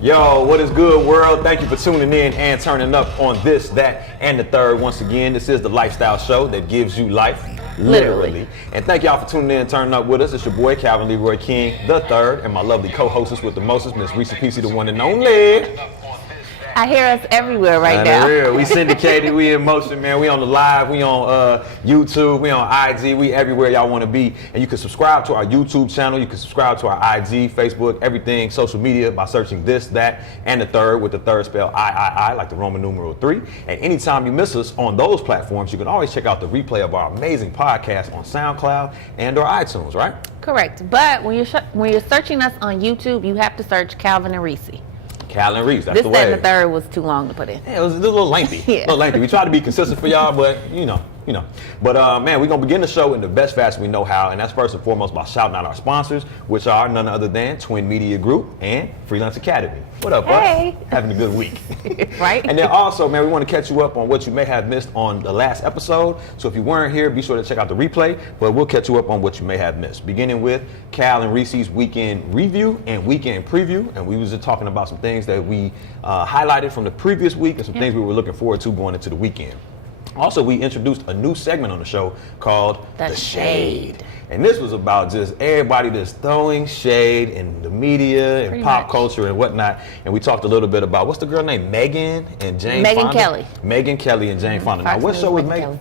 Yo, what is good, world? Thank you for tuning in and turning up on this, that, and the third. Once again, this is the lifestyle show that gives you life, literally. And thank y'all for tuning in and turning up with us. It's your boy, Calvin Leroy King, the third, and my lovely co-hostess with the mostest, Miss Reese Peasy, the one and only. I hear us everywhere right now. We syndicated, we in motion, man. We on the live, we on YouTube, we on IG, we everywhere y'all want to be. And you can subscribe to our YouTube channel, you can subscribe to our IG, Facebook, everything, social media by searching this, that, and the third with the third spell I, like the Roman numeral 3. And anytime you miss us on those platforms, you can always check out the replay of our amazing podcast on SoundCloud and or iTunes, right? Correct. But when you're searching us on YouTube, you have to search Calvin and Reese. Cal and Reese, that's this, the way. This, and the third was too long to put in. Yeah, it was a little lengthy. Yeah. A little lengthy. We try to be consistent for y'all, but you know. But man, we're going to begin the show in the best fashion we know how, and that's first and foremost by shouting out our sponsors, which are none other than Twin Media Group and Freelance Academy. What up, hey. Us? Having a good week. Right? And then also, man, we want to catch you up on what you may have missed on the last episode. So if you weren't here, be sure to check out the replay, but we'll catch you up on what you may have missed. Beginning with Cal and Reese's weekend review and weekend preview, and we was just talking about some things that we highlighted from the previous week and some things we were looking forward to going into the weekend. Also, we introduced a new segment on the show called The Shade. And this was about just everybody that's throwing shade in the media and pop culture and whatnot. And we talked a little bit about, what's the girl named? Megan and Jane Fonda? Megan Kelly. Megan Kelly and Jane Fonda. Now, what show was Megan?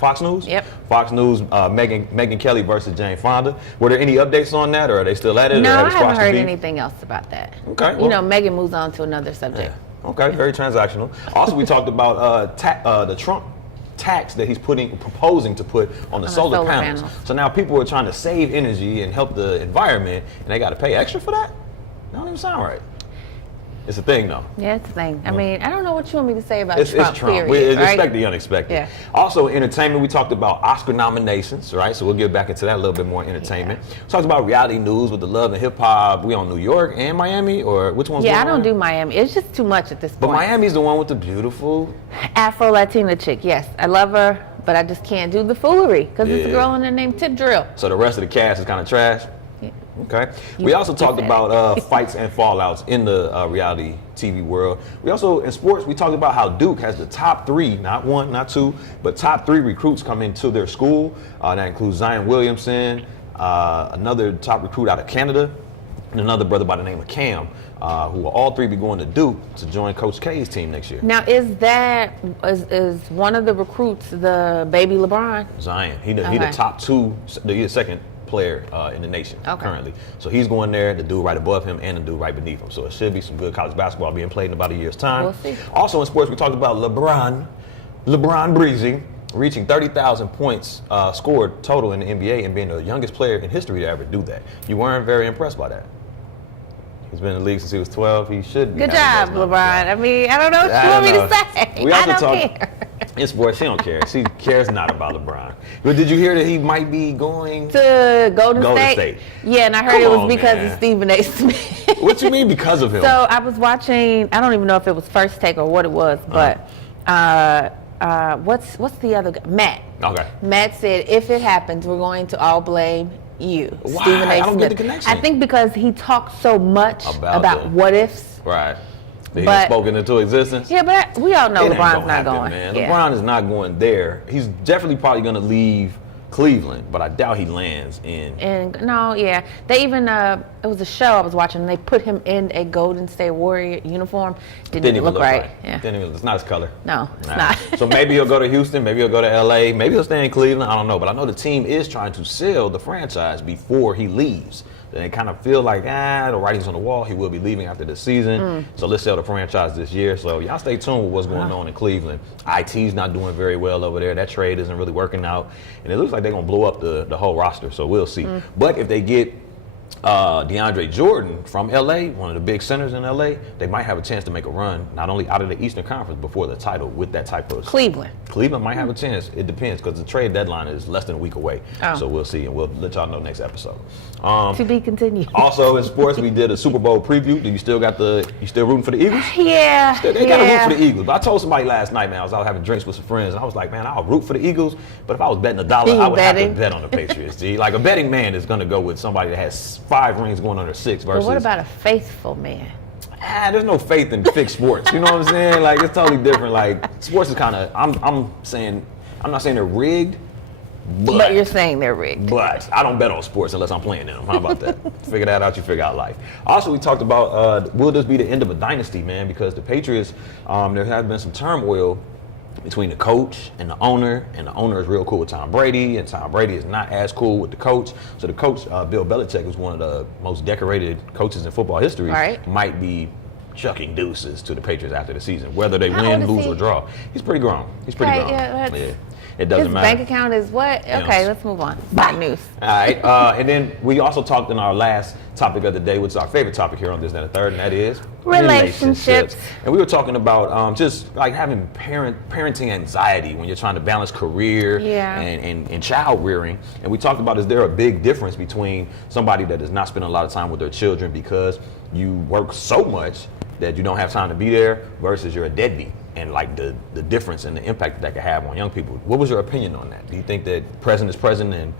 Fox News? Yep. Fox News, Megan Kelly versus Jane Fonda. Were there any updates on that, or are they still at it? No, I haven't heard anything else about that. Okay. Well, you know, Megan moves on to another subject. Yeah. Okay, very transactional. Also, we talked about the Trump tax that he's proposing to put on the solar panels. So now people are trying to save energy and help the environment, and they got to pay extra for that? That don't even sound right. It's a thing, though. Yeah, it's a thing. I mean, I don't know what you want me to say about Trump. It's Trump. We right? expect the unexpected. Yeah. Also, entertainment, we talked about Oscar nominations, right? So we'll get back into that a little bit more entertainment. Yeah. Talked about reality news with the Love and Hip Hop. We on New York and Miami, or which one's I don't do Miami. It's just too much at this point. But Miami's the one with the beautiful Afro-Latina chick. Yes, I love her, but I just can't do the foolery because it's a girl in there named Tip Drill. So the rest of the cast is kind of trash? Yeah. Okay. We also talked about fights and fallouts in the reality TV world. We also, in sports, we talked about how Duke has the top 3, not 1, not 2, but top 3 recruits coming to their school. That includes Zion Williamson, another top recruit out of Canada, and another brother by the name of Cam, who will all 3 be going to Duke to join Coach K's team next year. Now, is one of the recruits the baby LeBron? Zion. He the top 2, he's the second player in the nation currently. So he's going there, the dude right above him and the dude right beneath him. So it should be some good college basketball being played in about a year's time. We'll see. Also in sports, we talked about LeBron Breezy reaching 30,000 points scored total in the NBA and being the youngest player in history to ever do that. You weren't very impressed by that? He's been in the league since he was 12. He should be. Good job, LeBron. I mean, I don't know what you want me to say. We also I don't care. In sports, she don't care. She cares not about LeBron. But did you hear that he might be going to Golden State? Yeah, and I heard it was because of Stephen A. Smith. What you mean because of him? So I was watching, I don't even know if it was First Take or what it was, but what's the other guy? Matt. Okay. Matt said, if it happens, we're going to all blame you. Why? Stephen A. Smith. I don't get the connection. I think because he talks so much about what ifs. Right. He's spoken into existence. Yeah, but we all know LeBron's not going. Man. Yeah. LeBron is not going there. He's definitely probably going to leave Cleveland, but I doubt he lands in. They even it was a show I was watching, and they put him in a Golden State Warrior uniform. Didn't even look right. Yeah. It's not his color. No, it's not. So maybe he'll go to Houston, maybe he'll go to LA, maybe he'll stay in Cleveland. I don't know, but I know the team is trying to sell the franchise before he leaves. They kind of feel like, the writing's on the wall. He will be leaving after this season. So let's sell the franchise this year. So y'all stay tuned with what's going on in Cleveland. IT's not doing very well over there. That trade isn't really working out. And it looks like they're going to blow up the whole roster. So we'll see. But if they get DeAndre Jordan from LA, one of the big centers in LA, they might have a chance to make a run, not only out of the Eastern Conference, but for the title with that type of. Cleveland might have a chance. It depends because the trade deadline is less than a week away. So we'll see, and we'll let y'all know next episode. To be continued. Also in sports, we did a Super Bowl preview. Do you still rooting for the Eagles? Yeah. They got to root for the Eagles. But I told somebody last night, man, I was out having drinks with some friends, and I was like, man, I'll root for the Eagles, but if I was betting $1, I would have to bet on the Patriots. G. Like a betting man is going to go with somebody that has 5 rings going on their 6 versus. But what about a faithful man? there's no faith in fixed sports. You know what I'm saying? Like, it's totally different. Like, sports is kind of, I'm not saying they're rigged, but you're saying they're rigged. But I don't bet on sports unless I'm playing in them. How about that? Figure that out, you figure out life. Also, we talked about, will this be the end of a dynasty, man? Because the Patriots, there has been some turmoil between the coach and the owner is real cool with Tom Brady, and Tom Brady is not as cool with the coach. So the coach, Bill Belichick, who's one of the most decorated coaches in football history, might be chucking deuces to the Patriots after the season, whether they win, lose, or draw. He's pretty grown. Yeah. It doesn't matter. His bank account is what? Okay, let's move on. Bad news. All right. And then we also talked in our last topic of the day, which is our favorite topic here on This, That, and the Third, and that is relationships. And we were talking about just like having parenting anxiety when you're trying to balance career and child rearing. And we talked about, is there a big difference between somebody that does not spend a lot of time with their children because you work so much that you don't have time to be there versus you're a deadbeat, and like the difference and the impact that can have on young people. What was your opinion on that? Do you think that present is present and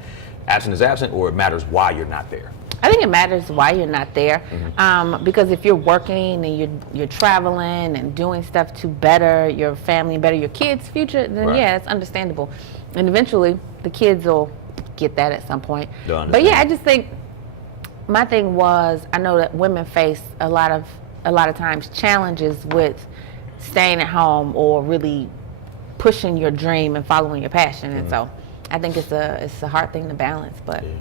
absent is absent, or it matters why you're not there? I think it matters why you're not there, because if you're working and you're traveling and doing stuff to better your family and better your kids' future, then yeah, it's understandable. And eventually the kids will get that at some point. But yeah, I just think my thing was, I know that women face a lot of times challenges with staying at home or really pushing your dream and following your passion. And so I think it's a hard thing to balance, but. Yeah.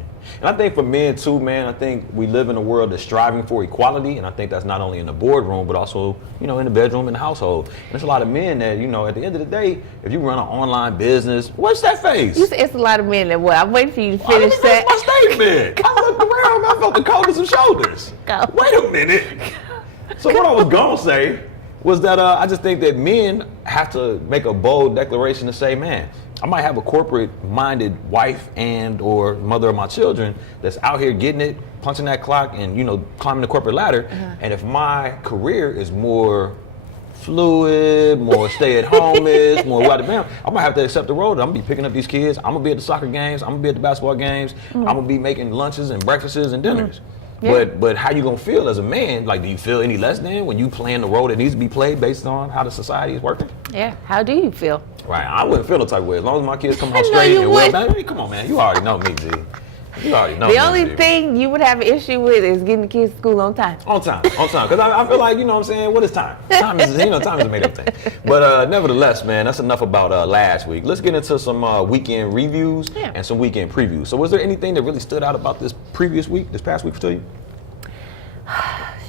And I think for men too, man, I think we live in a world that's striving for equality, and I think that's not only in the boardroom, but also, in the bedroom, in the household. And there's a lot of men that, at the end of the day, if you run an online business, what's that face? It's a lot of men that, I'm waiting for you to finish that. That's my statement. I looked around, I felt the cold of some shoulders. Wait a minute. So what I was going to say was that I just think that men have to make a bold declaration to say, man, I might have a corporate-minded wife and or mother of my children that's out here getting it, punching that clock and, climbing the corporate ladder. And if my career is more fluid, more stay-at-home-ish, more bam, I might have to accept the role that I'm going to be picking up these kids. I'm going to be at the soccer games. I'm going to be at the basketball games. I'm going to be making lunches and breakfasts and dinners. Yeah. But how you gonna feel as a man? Like, do you feel any less than when you playing the role that needs to be played based on how the society is working? Yeah. How do you feel? Right. I wouldn't feel the type of way as long as my kids come home straight and well. Come on, man. You already know me, G. You already know. The only thing you would have an issue with is getting the kids to school on time. On time. Because I feel like, what I'm saying, what is time? Time is a made up thing. But nevertheless, man, that's enough about last week. Let's get into some weekend reviews and some weekend previews. So was there anything that really stood out about this past week for you?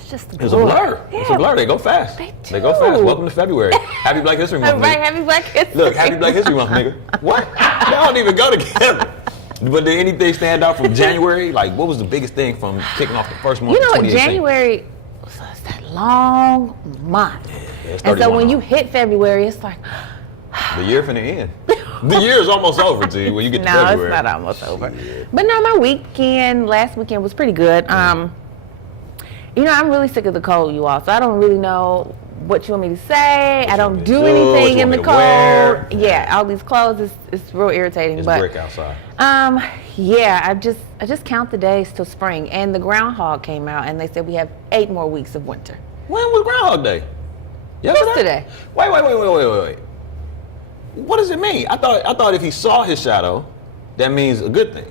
Just it's a blur. Yeah. It's a blur. They go fast. They go fast. Welcome to February. Happy Black History Month. Right, happy Black History. Look, happy Black History Month, nigga. What? Y'all don't even go together. But did anything stand out from January? Like, what was the biggest thing from kicking off the first month of 2018? January was that long month. Yeah, and so when you hit February, it's like... the year finna end. The year is almost over, G, when you get to February. No, it's not almost over. Shit. But no, my last weekend was pretty good. I'm really sick of the cold, you all. So I don't really know what you want me to say. I don't do anything in the cold. Yeah, all these clothes, it's real irritating. It's brick outside. I just count the days till spring. And the groundhog came out and they said we have 8 more weeks of winter. When was Groundhog Day? Yesterday. Wait. What does it mean? I thought if he saw his shadow, that means a good thing.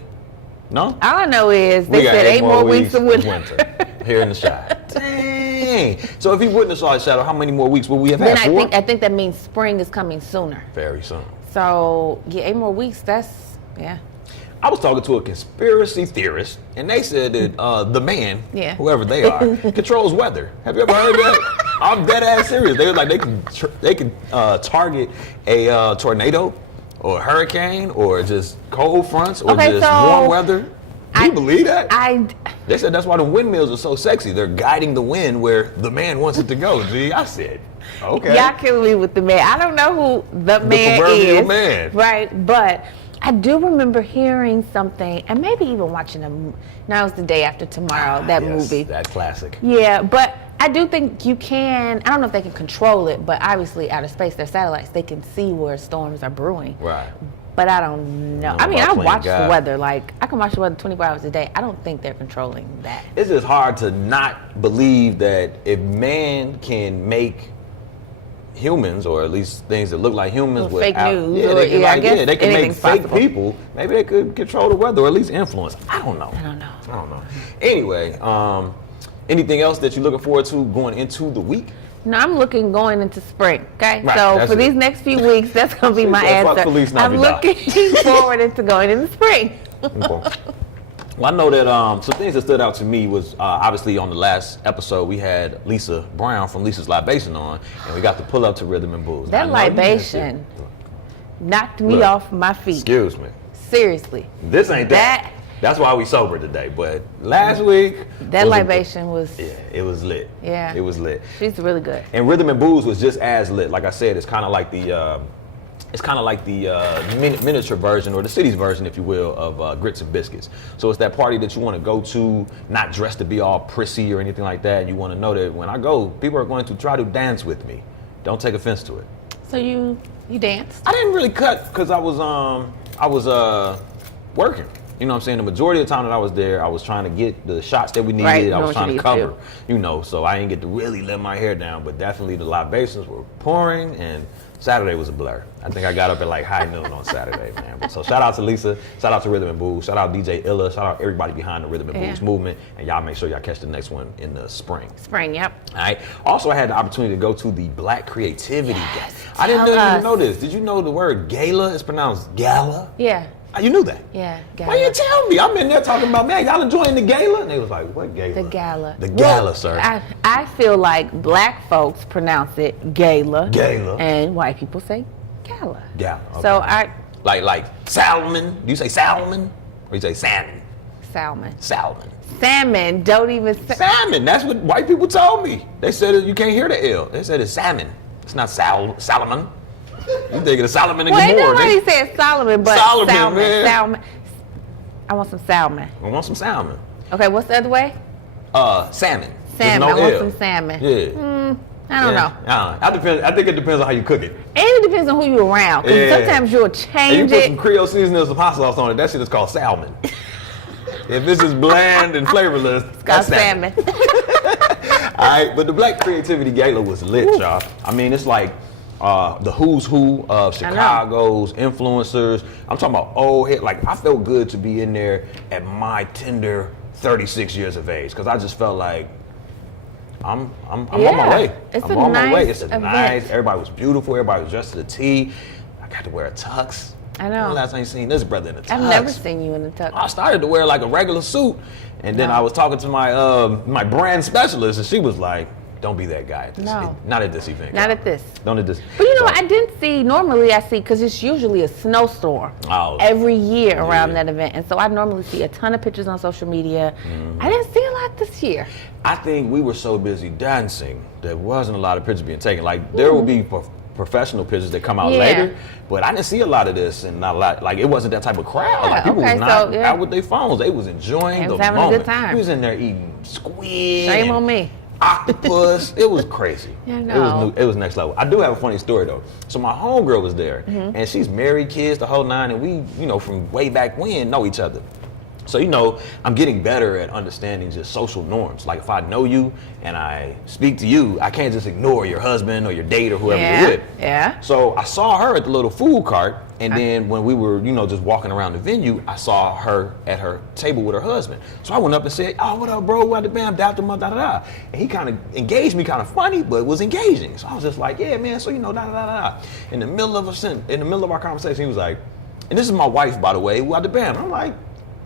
No? All I know is they said 8 more weeks of winter. Here in the shy. Dang. So if he wouldn't have saw his shadow, how many more weeks would we have had? I think that means spring is coming sooner. Very soon. So 8 more weeks. I was talking to a conspiracy theorist, and they said that the man, whoever they are, controls weather. Have you ever heard that? I'm dead ass serious. They were like they can target a tornado or a hurricane or just cold fronts or warm weather. Do you believe that? They said that's why the windmills are so sexy. They're guiding the wind where the man wants it to go. Gee, I said, okay. Y'all killing me with the man. I don't know who the man proverbial is. Man. Right, but I do remember hearing something, and maybe even watching Now It's the Day After Tomorrow, that movie. That classic. Yeah, but I do think you can, I don't know if they can control it, but obviously out of space, they're satellites. They can see where storms are brewing. Right. But I don't know. I mean, I watch the weather. Like, I can watch the weather 24 hours a day. I don't think they're controlling that. It's just hard to not believe that if man can make humans, or at least things that look like humans, fake news, they can make fake possible. people. Maybe they could control the weather, or at least influence. I don't know. I don't know. Anyway, anything else that you're looking forward to going into the week? No, I'm going into spring, okay? Right, so for these next few weeks, that's going to be my answer. I'm looking forward into going into spring. Okay. Well, I know that some things that stood out to me was obviously on the last episode we had Lisa Brown from Lisa's Libation on, and we got to pull up to Rhythm and Blues. That libation knocked me off my feet. Excuse me. Seriously. This ain't that. That's why we sober today. But last week, that libation was. Yeah, it was lit. Yeah, it was lit. She's really good. And Rhythm and Blues was just as lit. Like I said, it's kind of like the. Miniature version, or the city's version, if you will, of Grits and Biscuits. So it's that party that you want to go to, not dressed to be all prissy or anything like that. And you want to know that when I go, people are going to try to dance with me. Don't take offense to it. So you danced? I didn't really cut because I was working. You know what I'm saying? The majority of the time that I was there, I was trying to get the shots that we needed. Right, I was trying to cover, so I didn't get to really let my hair down. But definitely the libations were pouring, and Saturday was a blur. I think I got up at like high noon on Saturday, man. So shout out to Lisa, shout out to Rhythm and Blues, shout out DJ Illa, shout out everybody behind the Rhythm and Blues movement, and y'all make sure y'all catch the next one in the spring. Spring, yep. All right. Also, I had the opportunity to go to the Black Creativity Gala. I didn't even know this. Did you know the word gala is pronounced gala? Yeah. You knew that? Yeah, gala. Why you tell me? I'm in there talking about, man, y'all enjoying the gala? And they was like, what gala? The gala. The gala, sir. I feel like black folks pronounce it gala. Gala. And white people say gala. Gala. Okay. So I... Like salmon. Do you say salmon? Or you say salmon? Salmon. Salmon. Salmon. Don't even say... Salmon. That's what white people told me. They said you can't hear the L. They said it's salmon. It's not Salomon. You thinking of Solomon and Gomorrah. Nobody said Solomon, but salmon. Man. Salmon. I want some salmon. I want some salmon. Okay, what's the other way? Salmon. Salmon. No I want L. some salmon. Yeah. I don't know. I think it depends on how you cook it. And it depends on who you're around. Because sometimes you'll change and you put some Creole seasoning and some hot sauce on it. That shit is called salmon. If this is bland and flavorless, it's called salmon. All right, but the Black Creativity Gala was lit, y'all. I mean, it's like the who's who of Chicago's influencers. I'm talking about old hit. Like, I felt good to be in there at my tender 36 years of age, because I just felt like I'm on my way. I'm on my way. It's nice. Everybody was beautiful. Everybody was dressed to the T. I got to wear a tux. I know. When last time you seen this brother in a tux? I've never seen you in a tux. I started to wear like a regular suit, and then I was talking to my my brand specialist, and she was like, "Don't be that guy. Not at this event. Not at this. Don't at this." But you know what? I didn't see. Normally, I see, because it's usually a snowstorm every year around that event, and so I normally see a ton of pictures on social media. I didn't see a lot this year. I think we were so busy dancing, there wasn't a lot of pictures being taken. Like, there will be professional pictures that come out later, but I didn't see a lot of this, and not a lot. Like, it wasn't that type of crowd. Like, people was not out with their phones. They was enjoying the having moment. A good time. He was in there eating squid. Shame on me. Octopus. It was crazy. I know. It was next level. I do have a funny story though. So my homegirl was there, and she's married, kids, the whole nine, and we, from way back when, know each other. So, I'm getting better at understanding just social norms. Like, if I know you and I speak to you, I can't just ignore your husband or your date or whoever you're with. Yeah. So I saw her at the little food cart, and then when we were, just walking around the venue, I saw her at her table with her husband. So I went up and said, "Oh, what up, bro? What the bam, da da da." And he kind of engaged me, kind of funny, but was engaging. So I was just like, "Yeah, man." So da da da. In the middle of our conversation, he was like, "And this is my wife, by the way. What the bam?" I'm like,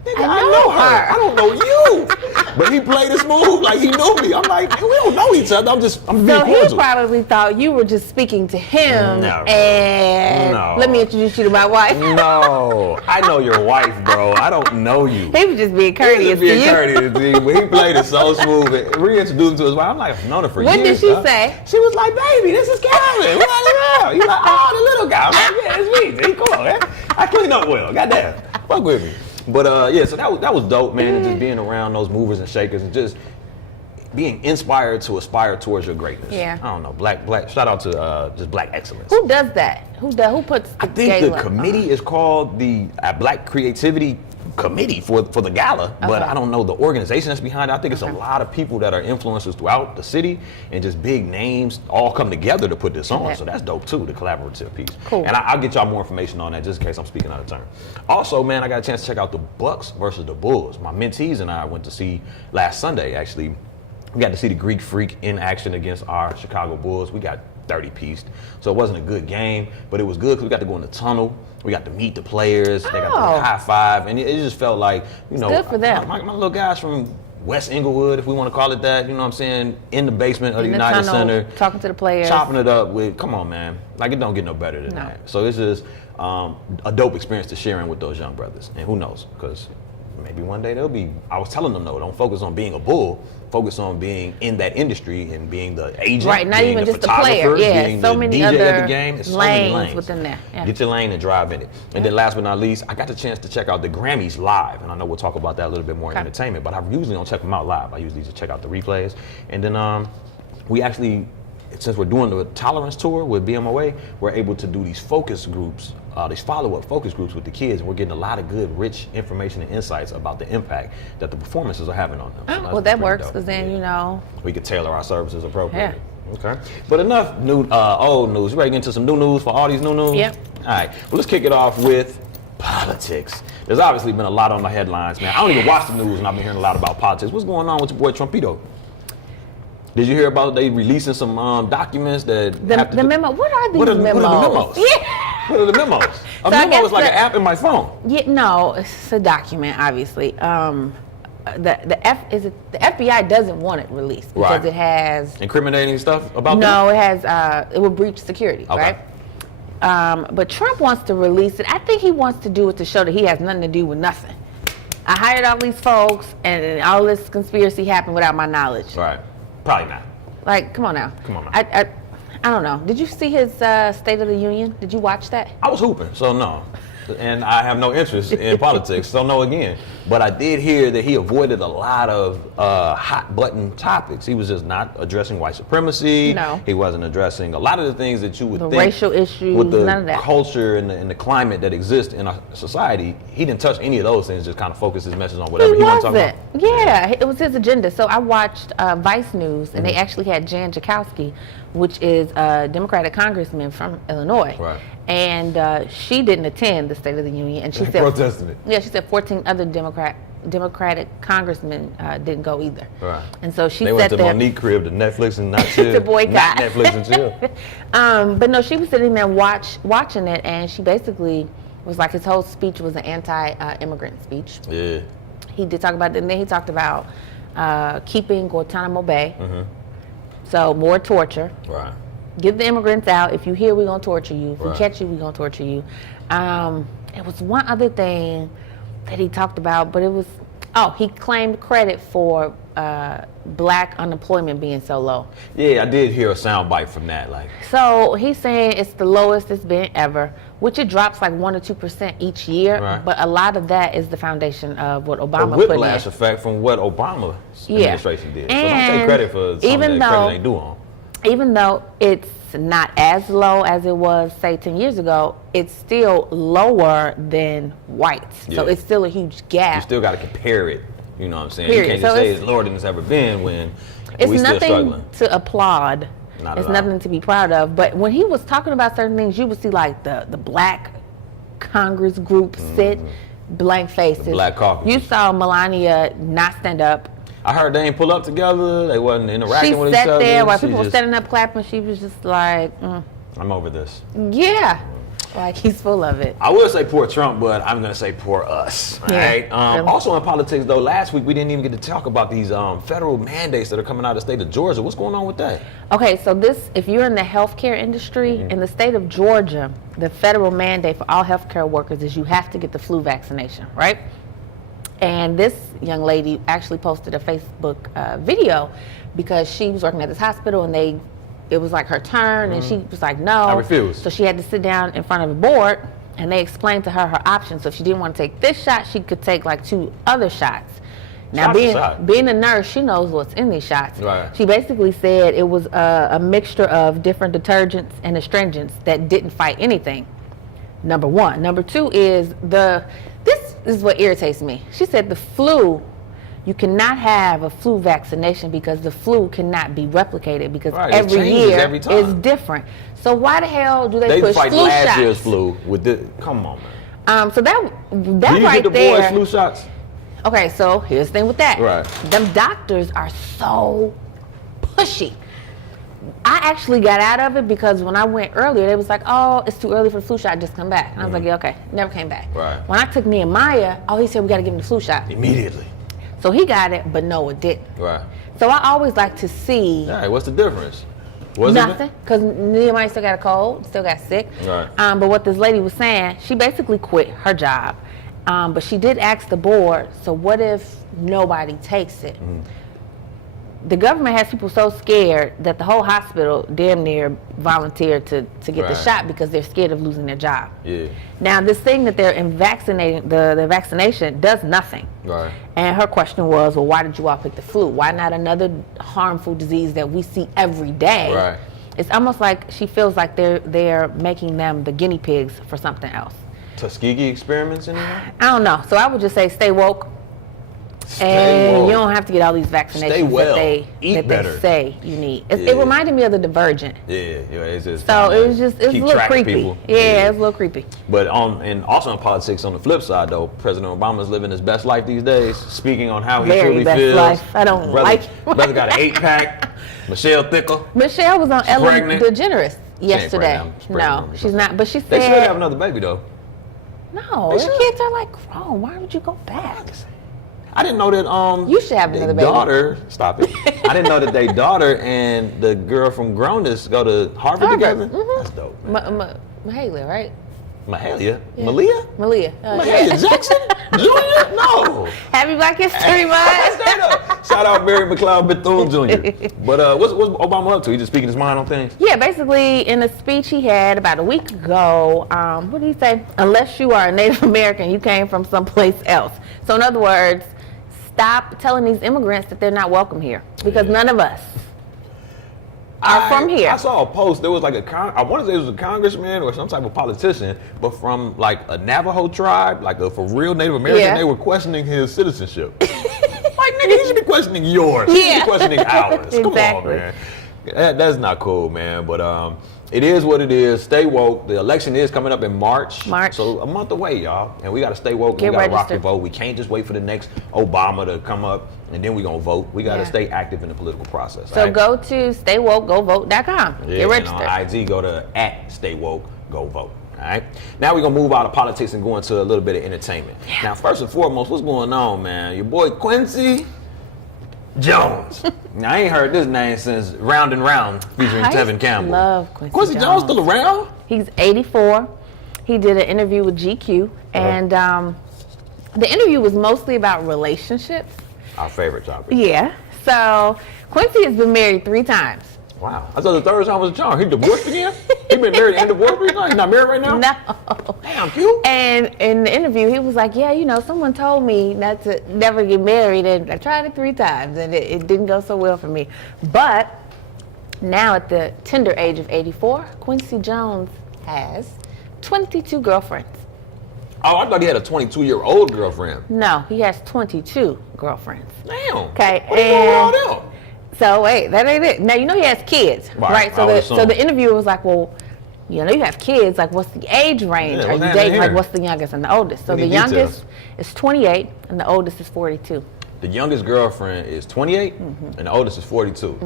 "Nigga, I know her. I don't know you." But he played this move like he knew me. I'm like, "Man, we don't know each other. I'm being cordial." So he probably thought you were just speaking to him and let me introduce you to my wife. No, I know your wife, bro. I don't know you. He was just being courteous to you. But he played it so smooth and reintroduced him to his wife. I'm like, I've known her for years. What did she say? She was like, "Baby, this is Calvin. What are you?" He's like, "Oh, the little guy." I'm like, "Yeah, it's me. He cool, man. I clean up well. Goddamn. Fuck with me." But so that was dope, man. And just being around those movers and shakers, and just being inspired to aspire towards your greatness. Yeah. I don't know. Black. Shout out to just Black excellence. Who does that? Who puts the I think gala the committee is called the Black Creativity Committee for the gala, but I don't know the organization that's behind it. I think it's a lot of people that are influencers throughout the city and just big names all come together to put this on. Okay. So that's dope too, the collaborative piece. Cool. And I'll get y'all more information on that just in case I'm speaking out of turn. Also, man, I got a chance to check out the Bucks versus the Bulls. My mentees and I went to see last Sunday, actually. We got to see the Greek Freak in action against our Chicago Bulls. We got 30-pieced. So it wasn't a good game, but it was good because we got to go in the tunnel. We got to meet the players. They got to high five. And it just felt like, you know, good for them. My little guys from West Inglewood, if we want to call it that, you know what I'm saying, in the basement of the United Center. Talking to the players. Chopping it up with, come on, man. Like, it don't get no better than that. So it's just a dope experience to sharing with those young brothers. And who knows, because maybe one day they'll be, I was telling them, no, don't focus on being a Bull. Focus on being in that industry and being the agent, right? Not being even the just the player. Yeah, being so the many DJ other at the game. It's so many lanes within there. Yeah. Get your lane and drive in it. And then last but not least, I got the chance to check out the Grammys live, and I know we'll talk about that a little bit more in entertainment. But I usually don't check them out live. I usually just check out the replays. And then we actually, since we're doing the Tolerance Tour with BMOA, we're able to do these focus groups, these follow-up focus groups with the kids, and we're getting a lot of good, rich information and insights about the impact that the performances are having on them. So well, that works, because then, you know, we could tailor our services appropriately. Yeah. Okay. But enough new old news. You ready to get into some new news for all these new news? Yep. All right. Well, let's kick it off with politics. There's obviously been a lot on the headlines, man. I don't even watch the news, and I've been hearing a lot about politics. What's going on with your boy Trumpito? Did you hear about they releasing some documents that the memo? What are these memos? What are the memos? Yeah. What are the memos? A memo is like an app in my phone. Yeah, no, it's a document, obviously. The FBI doesn't want it released because it has incriminating stuff about them? No, it has it will breach security, right? But Trump wants to release it. I think he wants to do it to show that he has nothing to do with nothing. I hired all these folks, and all this conspiracy happened without my knowledge. Right. Probably not. Like, come on now. Come on now. I don't know. Did you see his State of the Union? Did you watch that? I was hooping, so no. And I have no interest in politics, so no again. But I did hear that he avoided a lot of hot button topics. He was just not addressing white supremacy. No. He wasn't addressing a lot of the things that you would think. Racial issues, with the none of that. culture and the climate that exists in our society. He didn't touch any of those things, just kind of focused his message on whatever he wanted to talk about. Yeah, it was his agenda. So I watched Vice News, and they actually had Jan Jakowski, which is a Democratic congressman from Illinois. Right. And she didn't attend the State of the Union, and she said protesting it. Yeah, she said 14 other Democratic congressmen didn't go either. Right. And so she they said went to that Monique crib to Netflix and not chill. to boycott. Not Netflix and chill. But no, she was sitting there watching it, and she basically was like, his whole speech was an anti-immigrant speech. Yeah. He did talk about it, and then he talked about keeping Guantanamo Bay. Mm-hmm. So more torture. Right. Get the immigrants out. If you here, we're going to torture you. If we Right. catch you, we're going to torture you. It was one other thing that he talked about, but it was, he claimed credit for black unemployment being so low. Yeah, I did hear a soundbite from that. Like, So he's saying it's the lowest it's been ever, which it drops like 1 or 2% each year. Right. But a lot of that is the foundation of what a Obama put in. whiplash effect from what Obama's administration did. So don't And take credit for something even that though- credit ain't due on. Even though it's not as low as it was, say, 10 years ago, it's still lower than whites. So Yeah. it's still a huge gap. You still got to compare it. You know what I'm saying? Period. You can't just So say it's- it's lower than it's ever been when It's we still nothing struggling. to applaud. Not It's at all. nothing to be proud of. But when he was talking about certain things, you would see like the black Congress group sit, blank faces. Black caucus. You saw Melania not stand up. I heard they ain't pull up together. They wasn't interacting She with each sat other. there while She people were just, standing up clapping. She was just like, I'm over this. yeah, like he's full of it. I would say poor Trump, but I'm going to say poor us. All Yeah, right. really. Also in politics, though, last week we didn't even get to talk about these federal mandates that are coming out of the state of Georgia. What's going on with that? Okay, so if you're in the healthcare industry, in the state of Georgia, the federal mandate for all healthcare workers is you have to get the flu vaccination, right? And this young lady actually posted a Facebook video because she was working at this hospital, and it was like her turn, and she was like, no. I refuse. So she had to sit down in front of the board, and they explained to her options. So if she didn't want to take this shot, she could take like 2 other shots. Now, being a nurse, she knows what's in these shots. Right. She basically said it was a mixture of different detergents and astringents that didn't fight anything. Number one. Number two is this is what irritates me. She said the flu, you cannot have a flu vaccination because the flu cannot be replicated because every year is different. So why the hell do they push fight flu last shots? year's flu with this? Come on, man. So that Do you right get the there. boys flu shots? Okay, so here's the thing with that. Right. Them doctors are so pushy. I actually got out of it because when I went earlier, they was like, oh, it's too early for the flu shot, just come back. And I was like, yeah, okay, never came back. Right. When I took Nehemiah, he said we got to give him the flu shot. Immediately. So he got it, but Noah didn't. Right. So I always like to see. All right, what's the difference? Nothing, because Nehemiah still got a cold, still got sick. Right. But what this lady was saying, she basically quit her job. But she did ask the board, so what if nobody takes it? Mm-hmm. The government has people so scared that the whole hospital damn near volunteered to get the shot because they're scared of losing their job. Yeah. Now, this thing that they're vaccinating, the vaccination does nothing. Right. And her question was, well, why did you all pick the flu? Why not another harmful disease that we see every day? Right. It's almost like she feels like they're making them the guinea pigs for something else. Tuskegee experiments in there? I don't know. So I would just say stay woke. You don't have to get all these vaccinations that they say you need. It reminded me of the Divergent. Yeah, it's just so it's a little creepy. People. Yeah, it's a little creepy. But also in politics, on the flip side though, President Obama's living his best life these days. Speaking on how he truly feels. Life. I don't like it. Brother got an 8-pack. Michelle Thickle. Michelle was on Ellen DeGeneres yesterday. No, she's not. But she said they should have another baby though. No, the kids are like grown. Why would you go back? I didn't know that you should have another baby. Daughter, stop it. I didn't know that their daughter and the girl from Grownness go to Harvard together. Mm-hmm. That's dope. Mahalia, right? Mahalia? Yeah. Malia? Mahalia Jackson? Jr.? No. Happy Black History Month. Straight up. Shout out Barry McLeod Bethune Jr. But what's Obama up to? He just speaking his mind on things? Yeah, basically in a speech he had about a week ago, what did he say? Unless you are a Native American, you came from someplace else. So in other words, stop telling these immigrants that they're not welcome here because none of us are from here. I saw a post. There was like I want to say it was a congressman or some type of politician, but from like a Navajo tribe, like a for real Native American. They were questioning his citizenship. Like, nigga, he should be questioning yours. He should be questioning ours. Come on, man. That's not cool, man. But it is what it is. Stay woke. The election is coming up in March. So a month away, y'all. And we got to stay woke. We got to rock the vote. We can't just wait for the next Obama to come up and then we're going to vote. We got to stay active in the political process. So go to staywokegovote.com. Get registered. And on IG, go to @staywokegovote. All right. Now we're going to move out of politics and go into a little bit of entertainment. Yeah. Now, first and foremost, what's going on, man? Your boy Quincy Jones. Now, I ain't heard this name since Round and Round featuring Tevin Campbell. I love Quincy Jones. Quincy Jones still around? He's 84. He did an interview with GQ, and the interview was mostly about relationships. Our favorite topic. Yeah. So Quincy has been married 3 times. Wow. I thought the third time was a charm. He divorced again? He been married and divorced 3 times? He's not married right now? No. Damn, cute. And in the interview, he was like, someone told me not to never get married, and I tried it 3 times, and it didn't go so well for me. But now at the tender age of 84, Quincy Jones has 22 girlfriends. Oh, I thought he had a 22-year-old girlfriend. No, he has 22 girlfriends. Damn. Okay. What are you doing with all them? So wait, that ain't it. Now you know he has kids, right? So the interviewer was like, well, you have kids. Like, what's the age range? Are you dating? Like, what's the youngest and the oldest? So the youngest is 28, and the oldest is 42. The youngest girlfriend is 28, and the oldest is 42.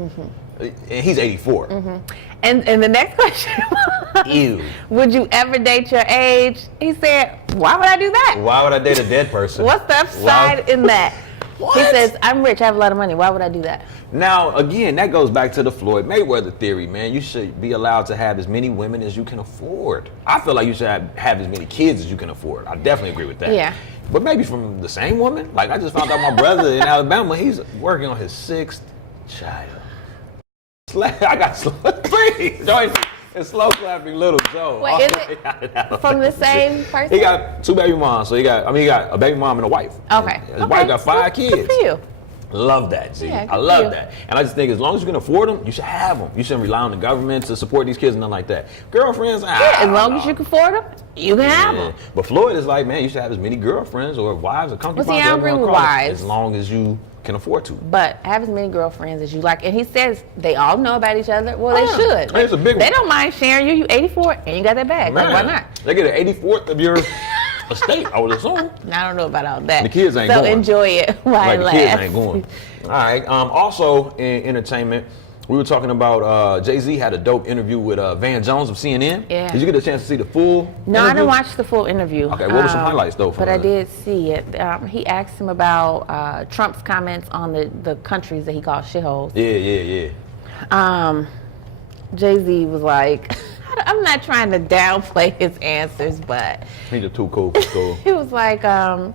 And he's 84. And the next question was, ew. Would you ever date your age? He said, why would I do that? Why would I date a dead person? What's the upside in that? What? He says, I'm rich, I have a lot of money. Why would I do that? Now, again, that goes back to the Floyd Mayweather theory, man. You should be allowed to have as many women as you can afford. I feel like you should have as many kids as you can afford. I definitely agree with that. Yeah. But maybe from the same woman? Like, I just found out my brother in Alabama, he's working on his 6th child. I got please. It's slow clapping Little Joe. Wait, is it from the same person? He got 2 baby moms, so he got a baby mom and a wife. Okay. His wife got 5 kids. Good for you. Love that, G. Yeah, I love that. And I just think as long as you can afford them, you should have them. You shouldn't rely on the government to support these kids and nothing like that. Girlfriends, as long as you can afford them, you can have them. But Floyd is like, man, you should have as many girlfriends or wives or concubines. Well, see, I agree with wives. As long as you can afford to. But have as many girlfriends as you like. And he says they all know about each other. Well, they should. It's a big they don't mind sharing you. You 84 and you got that bag. Like, why not? They get an 84th of your estate, I would assume. I don't know about all that. The kids ain't so going. So enjoy it while it the lasts. kids ain't going. All right. Also in entertainment, we were talking about Jay-Z had a dope interview with Van Jones of CNN. Yeah. Did you get a chance to see the full No, interview? I didn't watch the full interview. Okay, what were some highlights though? But I did see it. He asked him about Trump's comments on the countries that he called shitholes. Yeah. Jay-Z was like, I'm not trying to downplay his answers, but He's just too cool for school. he was like,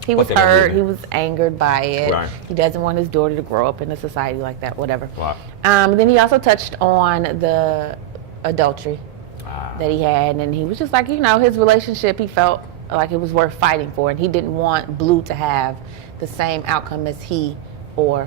he was hurt, he was angered by it. Right. He doesn't want his daughter to grow up in a society like that, whatever. Wow. Then he also touched on the adultery that he had, and he was just like, his relationship, he felt like it was worth fighting for, and he didn't want Blue to have the same outcome as he, I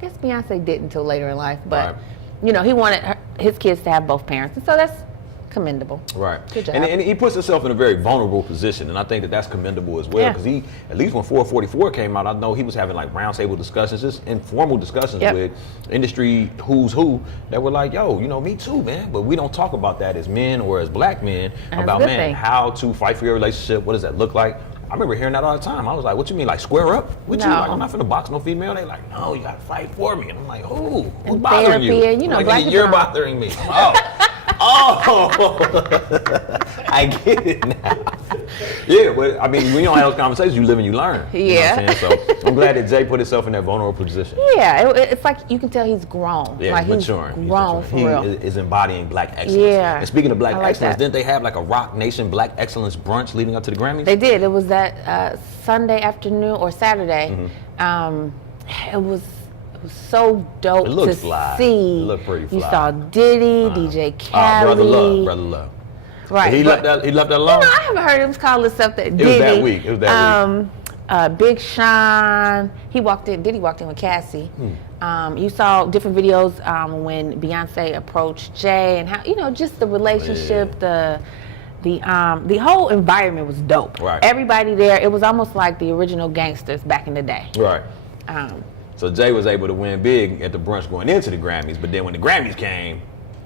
guess Beyonce didn't until later in life, but, he wanted his kids to have both parents, and so that's commendable. Right. Good job. And he puts himself in a very vulnerable position, and I think that's commendable as well, because he, at least when 444 came out, I know he was having like roundtable discussions, just informal discussions with industry who's who that were like, yo, me too, man, but we don't talk about that as men or as black men about, man, how to fight for your relationship, what does that look like? I remember hearing that all the time. I was like, what you mean, like square up? What you like, I'm not finna box no female. They like, no, you gotta fight for me. And I'm like, who's bothering you? And, like, you're bothering me. Oh, I get it now. Yeah, but I mean, when you don't have those conversations, you live and you learn. You know what I'm saying? So I'm glad that Jay put himself in that vulnerable position. Yeah, it's like you can tell he's grown. Yeah, like he's maturing. Grown for real. He is embodying black excellence. Yeah. And speaking of black excellence, that. didn't they have like a Rock Nation Black Excellence brunch leading up to the Grammys? They did. It was that Sunday afternoon or Saturday. It was so dope to fly. see. It looked pretty fly. You saw Diddy, DJ Khaled. Brother Love. Right. He left that alone? I haven't heard him call himself that. Diddy. It was that week. Big Sean. Diddy walked in with Cassie. You saw different videos when Beyonce approached Jay and how, just the relationship, the whole environment was dope. Right. Everybody there, it was almost like the original gangsters back in the day. Right. So Jay was able to win big at the brunch going into the Grammys, but then when the Grammys came,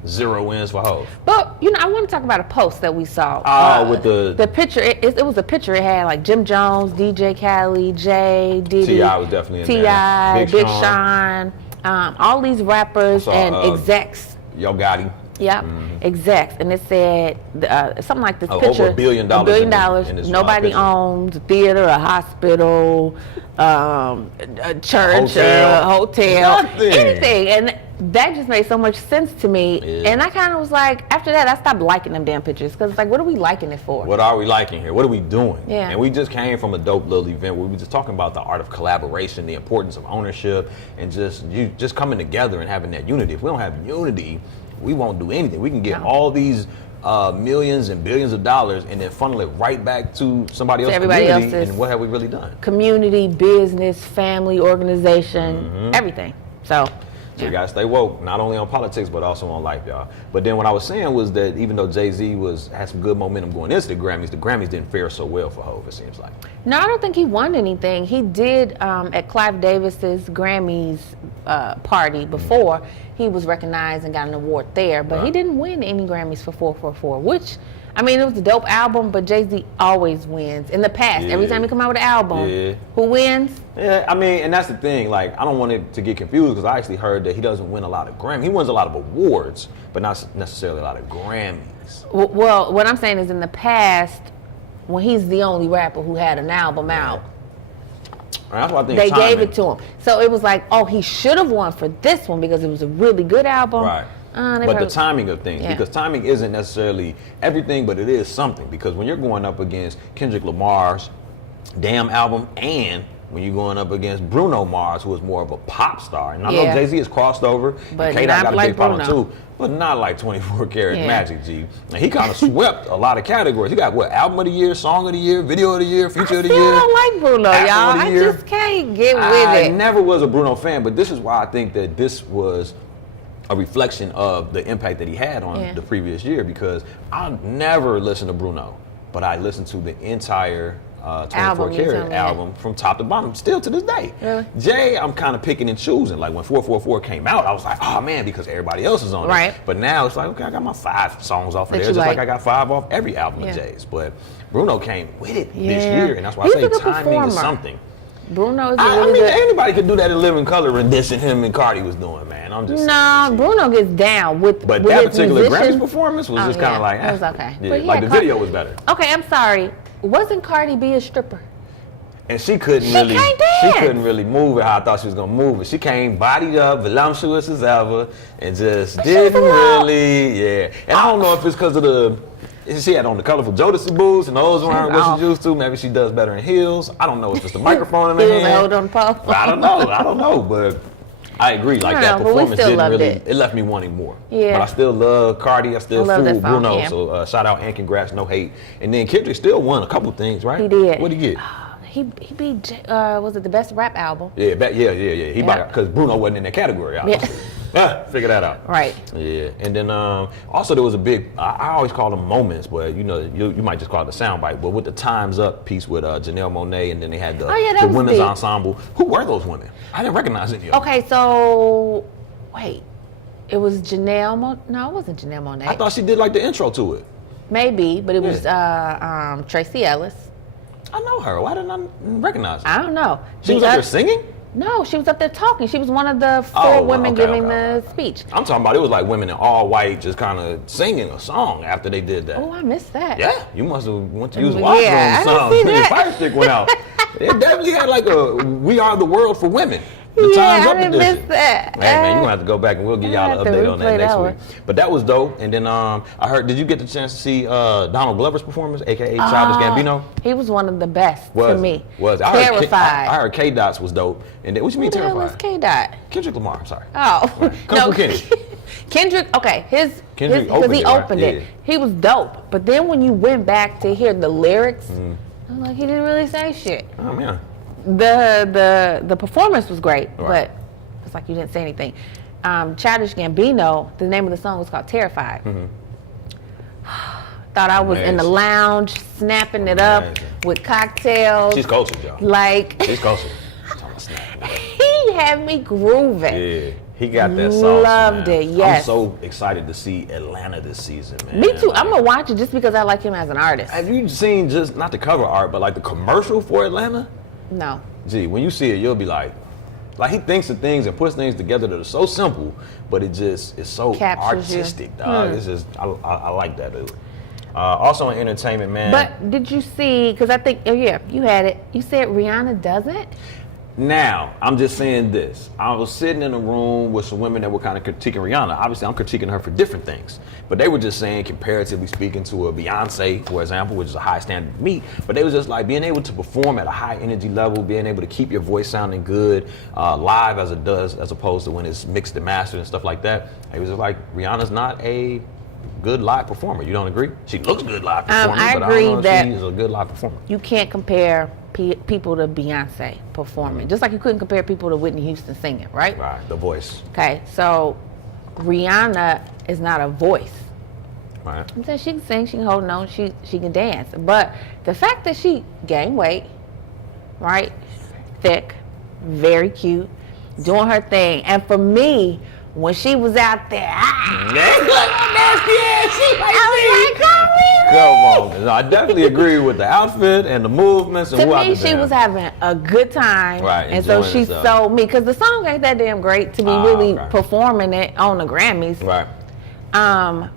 0 wins for Hov. But I want to talk about a post that we saw. With the picture. It was a picture. It had like Jim Jones, DJ Khaled, Jay, Diddy, T.I. was definitely in there. Big Sean, all these rappers and execs. Yo Gotti. Yep, execs, and it said something like this picture. Over $1 billion. $1 billion. In Nobody owns a theater, a hospital, a church, a hotel, anything, and that just made so much sense to me. Yeah. And I kind of was like, after that, I stopped liking them damn pictures because it's like, what are we liking it for? What are we liking here? What are we doing? Yeah. And we just came from a dope little event where we were just talking about the art of collaboration, the importance of ownership, and just coming together and having that unity. If we don't have unity, we won't do anything. We can get all these millions and billions of dollars and then funnel it right back to somebody else's community. And what have we really done? Community, business, family, organization, everything. So you gotta stay woke, not only on politics but also on life, y'all. But then what I was saying was that even though Jay-Z had some good momentum going into the Grammys didn't fare so well for Hov, it seems like. No, I don't think he won anything. He did at Clive Davis's Grammys party before. He was recognized and got an award there, but he didn't win any Grammys for 444, which, I mean, it was a dope album, but Jay-Z always wins. In the past, every time he come out with an album, who wins? Yeah, I mean, and that's the thing. Like, I don't want it to get confused because I actually heard that he doesn't win a lot of Grammys. He wins a lot of awards, but not necessarily a lot of Grammys. Well, what I'm saying is in the past, when he's the only rapper who had an album out, that's what I think they gave it to him. So it was like, oh, he should have won for this one because it was a really good album. Right. But the timing of things, because timing isn't necessarily everything, but it is something. Because when you're going up against Kendrick Lamar's Damn album and when you're going up against Bruno Mars, who is more of a pop star. And I Yeah. know Jay-Z has crossed over, But and K-Dot not got a like big following Bruno. too, but not like 24 Karat Yeah. Magic, G. And he kind of swept a lot of categories. He got, what, album of the year, song of the year, video of the year, feature of the Still year. don't like Bruno, Album y'all. of the I year. just can't get with I it. never was a Bruno fan, but this is why I think that this was a reflection of the impact that he had on Yeah. the previous year, because I never listened to Bruno, but I listened to the entire 24 Album, you tell Karat me. album from top to bottom, still to this day. Really? Jay, I'm kind of picking and choosing. Like when 444 came out, I was like, oh man, because everybody else is on Right. it. But now it's like, okay, I got my 5 songs off of That there, you just like like. I got 5 off every album Yeah. of Jay's. But Bruno came with it this Yeah. year, and that's why He's I a say good timing is performer. something. Bruno is a I really mean, good. anybody could do that in living color and dissing him and Cardi was doing, man. I'm just No, saying. Bruno gets down with But with that his particular Grammy musicians. performance was Oh, just kind yeah, of like, it was okay. Yeah, But like yeah, the video was better. Okay, I'm sorry. Wasn't Cardi B a stripper? And she couldn't She really, can't she dance. couldn't really move it how I thought she was gonna move it. She came bodied up, voluptuous as ever, and just But she was didn't alone. really, yeah. And I don't know if it's because of the, she had on the colorful Jodeci boots and those weren't what off. she used to. Maybe she does better in heels. I don't know if it's the microphone in He her was hand. hold on the pole. I don't know, but I agree. Like I that don't know, but we performance still didn't loved really. it. It left me wanting more. Yeah. But I still love Cardi. I still I love fool that song, Bruno. yeah. So shout out and congrats, no hate. And then Kendrick still won a couple things, right? He did. What did he get? He beat, was it the best rap album? Yeah, yeah. He Yeah. because Bruno wasn't in that category. Obviously. Figure that out. Right. Yeah, and then also there was a big. I always call them moments, but you might just call it a soundbite. But with the Times Up piece with Janelle Monáe, and then they had the, Oh, yeah, that the was women's big. ensemble. Who were those women? I didn't recognize any of them. Okay, so wait, it was Janelle No, it wasn't Janelle Monáe. I thought she did like the intro to it. Maybe, but it was Tracy Ellis. I know her. Why didn't I recognize her? I don't know. She was up there singing? No, she was up there talking. She was one of the 4 Oh, women okay, giving okay, the speech. I'm talking about it was like women in all white just kind of singing a song after they did that. Oh, I missed that. Yeah, you must have went to use Yeah, washroom I or didn't something. see When your that. fire stick went out. It definitely had like a "We Are the World" for women. The Yeah, Times I Up didn't edition. miss that. Hey man, you're gonna have to go back and we'll give y'all an I have to update on that replay next that week. But that was dope. And then I heard, did you get the chance to see Donald Glover's performance, aka Childish Gambino? He was one of the best to Was me. was Terrified. I heard K Dots was dope. And then, what you mean Who the hell is terrified? K-Dot? Kendrick Lamar. I'm sorry. Oh, Come from Kenny. Kendrick, okay, Kendrick because opened he it, right? opened it. Yeah. He was dope. But then when you went back to hear the lyrics, I'm like, he didn't really say shit. Oh man. The performance was great, Right. but it's like you didn't say anything. Childish Gambino, the name of the song was called Terrified. Thought I was in the Amazing. lounge snapping it up Amazing. with cocktails. She's cultured, y'all. Like, She's cultured. She's on the snap. he had me grooving. Yeah, he got that sauce. Loved man. it, yes. I'm so excited to see Atlanta this season, man. Me too. Like, I'm gonna watch it just because I like him as an artist. Have you seen just not the cover art, but like the commercial for Atlanta? No. Gee, when you see it, you'll be like he thinks of things and puts things together that are so simple, but it just is so Captures you. artistic, dog. It's just I like that, dude. Also in entertainment, man. But did you see, because I think, oh yeah, you had it. You said Rihanna doesn't? Now, I'm just saying this. I was sitting in a room with some women that were kind of critiquing Rihanna. Obviously, I'm critiquing her for different things. But they were just saying, comparatively speaking, to a Beyonce, for example, which is a high standard to meet. But they was just like being able to perform at a high energy level, being able to keep your voice sounding good live as it does, as opposed to when it's mixed and mastered and stuff like that. It was just like, Rihanna's not a good live performer. You don't agree? She looks good live performing, I but I agree don't know that- if she is a good live performer. You can't compare people to Beyonce performing. Just like you couldn't compare people to Whitney Houston singing, right? Right, the voice. Okay, so Rihanna is not a voice. Right. I'm saying she can sing, she can hold a note, she can dance. But the fact that she gained weight, right? Thick, very cute, doing her thing. And for me, when she was out there, Come on, I definitely agree with the outfit and the movements and to what me, she was having a good time, Right, and so enjoying she herself. sold me because the song ain't that damn great to be really okay. performing it on the Grammys. right.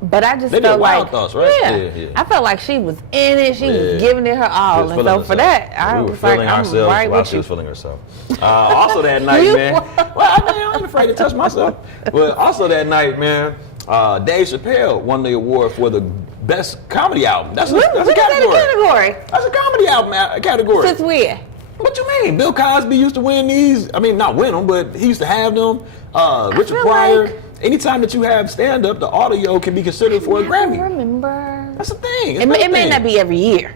But I just They did felt Wild like, Thoughts, right? yeah, Yeah. I felt like she was in it. She Yeah. was giving it her all, She was and so feeling for herself. that, I we were was like, feeling I'm ourselves right while with she you. was feeling herself. Also that night, You man. were. Well, I ain't afraid to touch myself. But also that night, man, Dave Chappelle won the award for the best comedy album. That's a When is that a category. category? That's a comedy album category. Since when? What you same. Bill Cosby used to win these. I mean, not win them, but he used to have them. Richard Pryor. Anytime that you have stand-up, the audio can be considered for a Grammy. I remember. That's the thing. It may not be every year.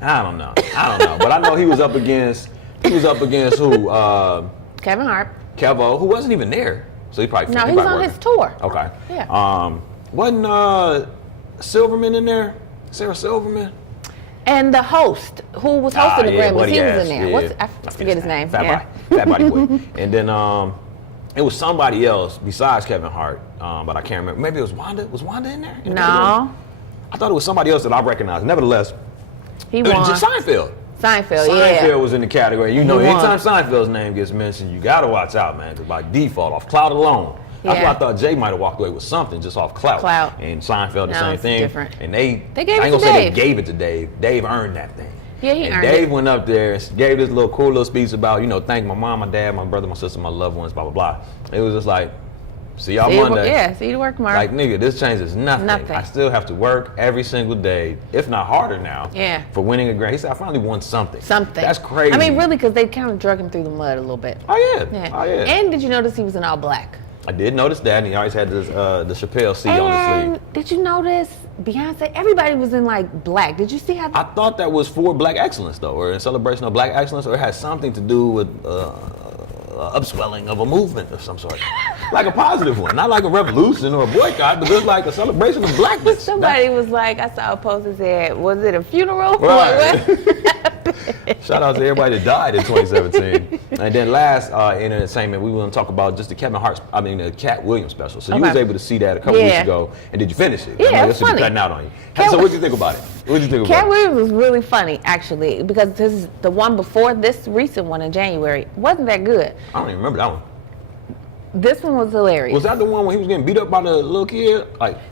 I don't know. But I know he was up against who? Kevin Hart. Kevo, who wasn't even there. So he probably No, he was on his tour. Okay. Yeah. Wasn't Silverman in there? Sarah Silverman? And the host, who was hosting the Grammys, he was in there. Yeah. I forget his name. Fat Body Boy. And then it was somebody else besides Kevin Hart, but I can't remember. Maybe it was Wanda. Was Wanda in there? No. I thought it was somebody else that I recognized. Nevertheless, he won. Seinfeld. Seinfeld was in the category. You know, anytime Seinfeld's name gets mentioned, you got to watch out, man, because by default, off clout alone. That's why I thought Jay might have walked away with something just off clout. And Seinfeld, the same thing. Different. And they gave I ain't it to gonna say Dave. they gave it to Dave. Dave earned that thing. Yeah, he and earned it. Dave went up there and gave this little cool little speech about, thank my mom, my dad, my brother, my sister, my loved ones, blah, blah, blah. It was just like, see y'all Monday. See you to work tomorrow. Like, nigga, this changes nothing. I still have to work every single day, if not harder now, for winning a Grammy. He said, I finally won something. That's crazy. I mean, really, because they kind of drug him through the mud a little bit. Oh, yeah. And did you notice he was in all black? I did notice that, and he always had this, the Chappelle C on his sleeve. Did you notice Beyonce? Everybody was in like black. Did you see how? I thought that was for Black excellence, though, or in celebration of Black excellence, or it had something to do with upswelling of a movement of some sort, like a positive one, not like a revolution or a boycott, but just like a celebration of Blackness. Somebody was like, I saw a post that said, "Was it a funeral?" Right. Shout out to everybody that died in 2017. And then last in entertainment, we want to talk about just the the Cat Williams special. So you was able to see that a couple weeks ago, and did you finish it? Yeah, it's funny. Cutting out on you. So what did you think about it? Cat Williams was really funny, actually, because this is the one before this recent one in January. Wasn't that good? I don't even remember that one. This one was hilarious. Was that the one when he was getting beat up by the little kid?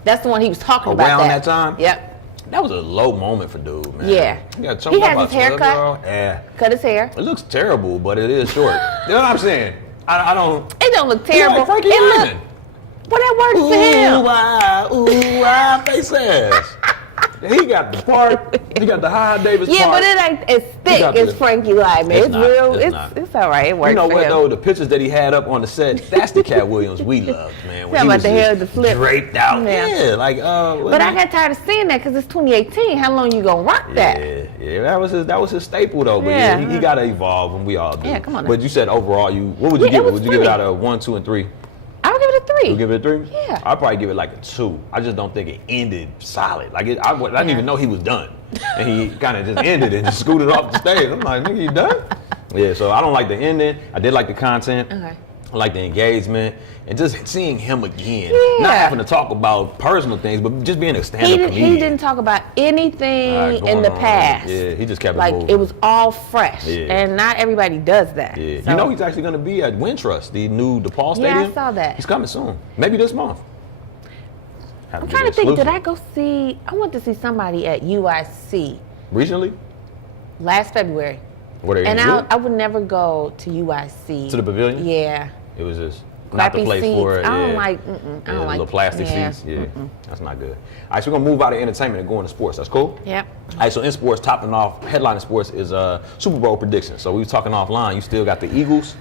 That's the one he was talking about. Around that time? Yep. That was a low moment for dude, man. Yeah. He has his hair cut. Yeah. Cut his hair. It looks terrible, but it is short. You know what I'm saying? I don't. It don't look terrible. Like Frankie Lyman. Well, that works for him. Face ass. He got the part. He got the High Davis part. Yeah, but it ain't as thick as Frankie Lyman. It's real. It's all right. It works. You know for what him. though? The pictures that he had up on the set, that's the Cat Williams we loved, man. Talking about the hair, the flip, draped out. Yeah, like. But I got tired of seeing that because it's 2018. How long you gonna rock that? Yeah. That was his staple though. But he got to evolve, and we all do. Yeah, come on. But you said overall, what would you give it? Would you give it out of 1, 2, and 3? I would give it a 3. You give it a 3? Yeah. I'd probably give it like a 2. I just don't think it ended solid. Like I didn't even know he was done, and he kind of just ended and just scooted off the stage. I'm like, nigga, you done? Yeah. So I don't like the ending. I did like the content. Okay. I like the engagement and just seeing him again. Yeah. Not having to talk about personal things, but just being a stand-up comedian. He didn't talk about anything in the past. Yeah, he just kept it moving. It was all fresh, and not everybody does that. Yeah. So. He's actually going to be at Wintrust, the new DePaul Stadium. Yeah, I saw that. He's coming soon, maybe this month. I'm trying to think. Did I go see? I went to see somebody at UIC recently. Last February. What are you? And I would never go to UIC. To the pavilion? Yeah. It was just not the place seats. for it. I don't like. I don't like little plastic seats. Yeah, that's not good. All right, so we're gonna move out of entertainment and go into sports. That's cool. Yep. All right, so in sports, topping off, headline in sports is Super Bowl prediction. So we were talking offline. You still got the Eagles.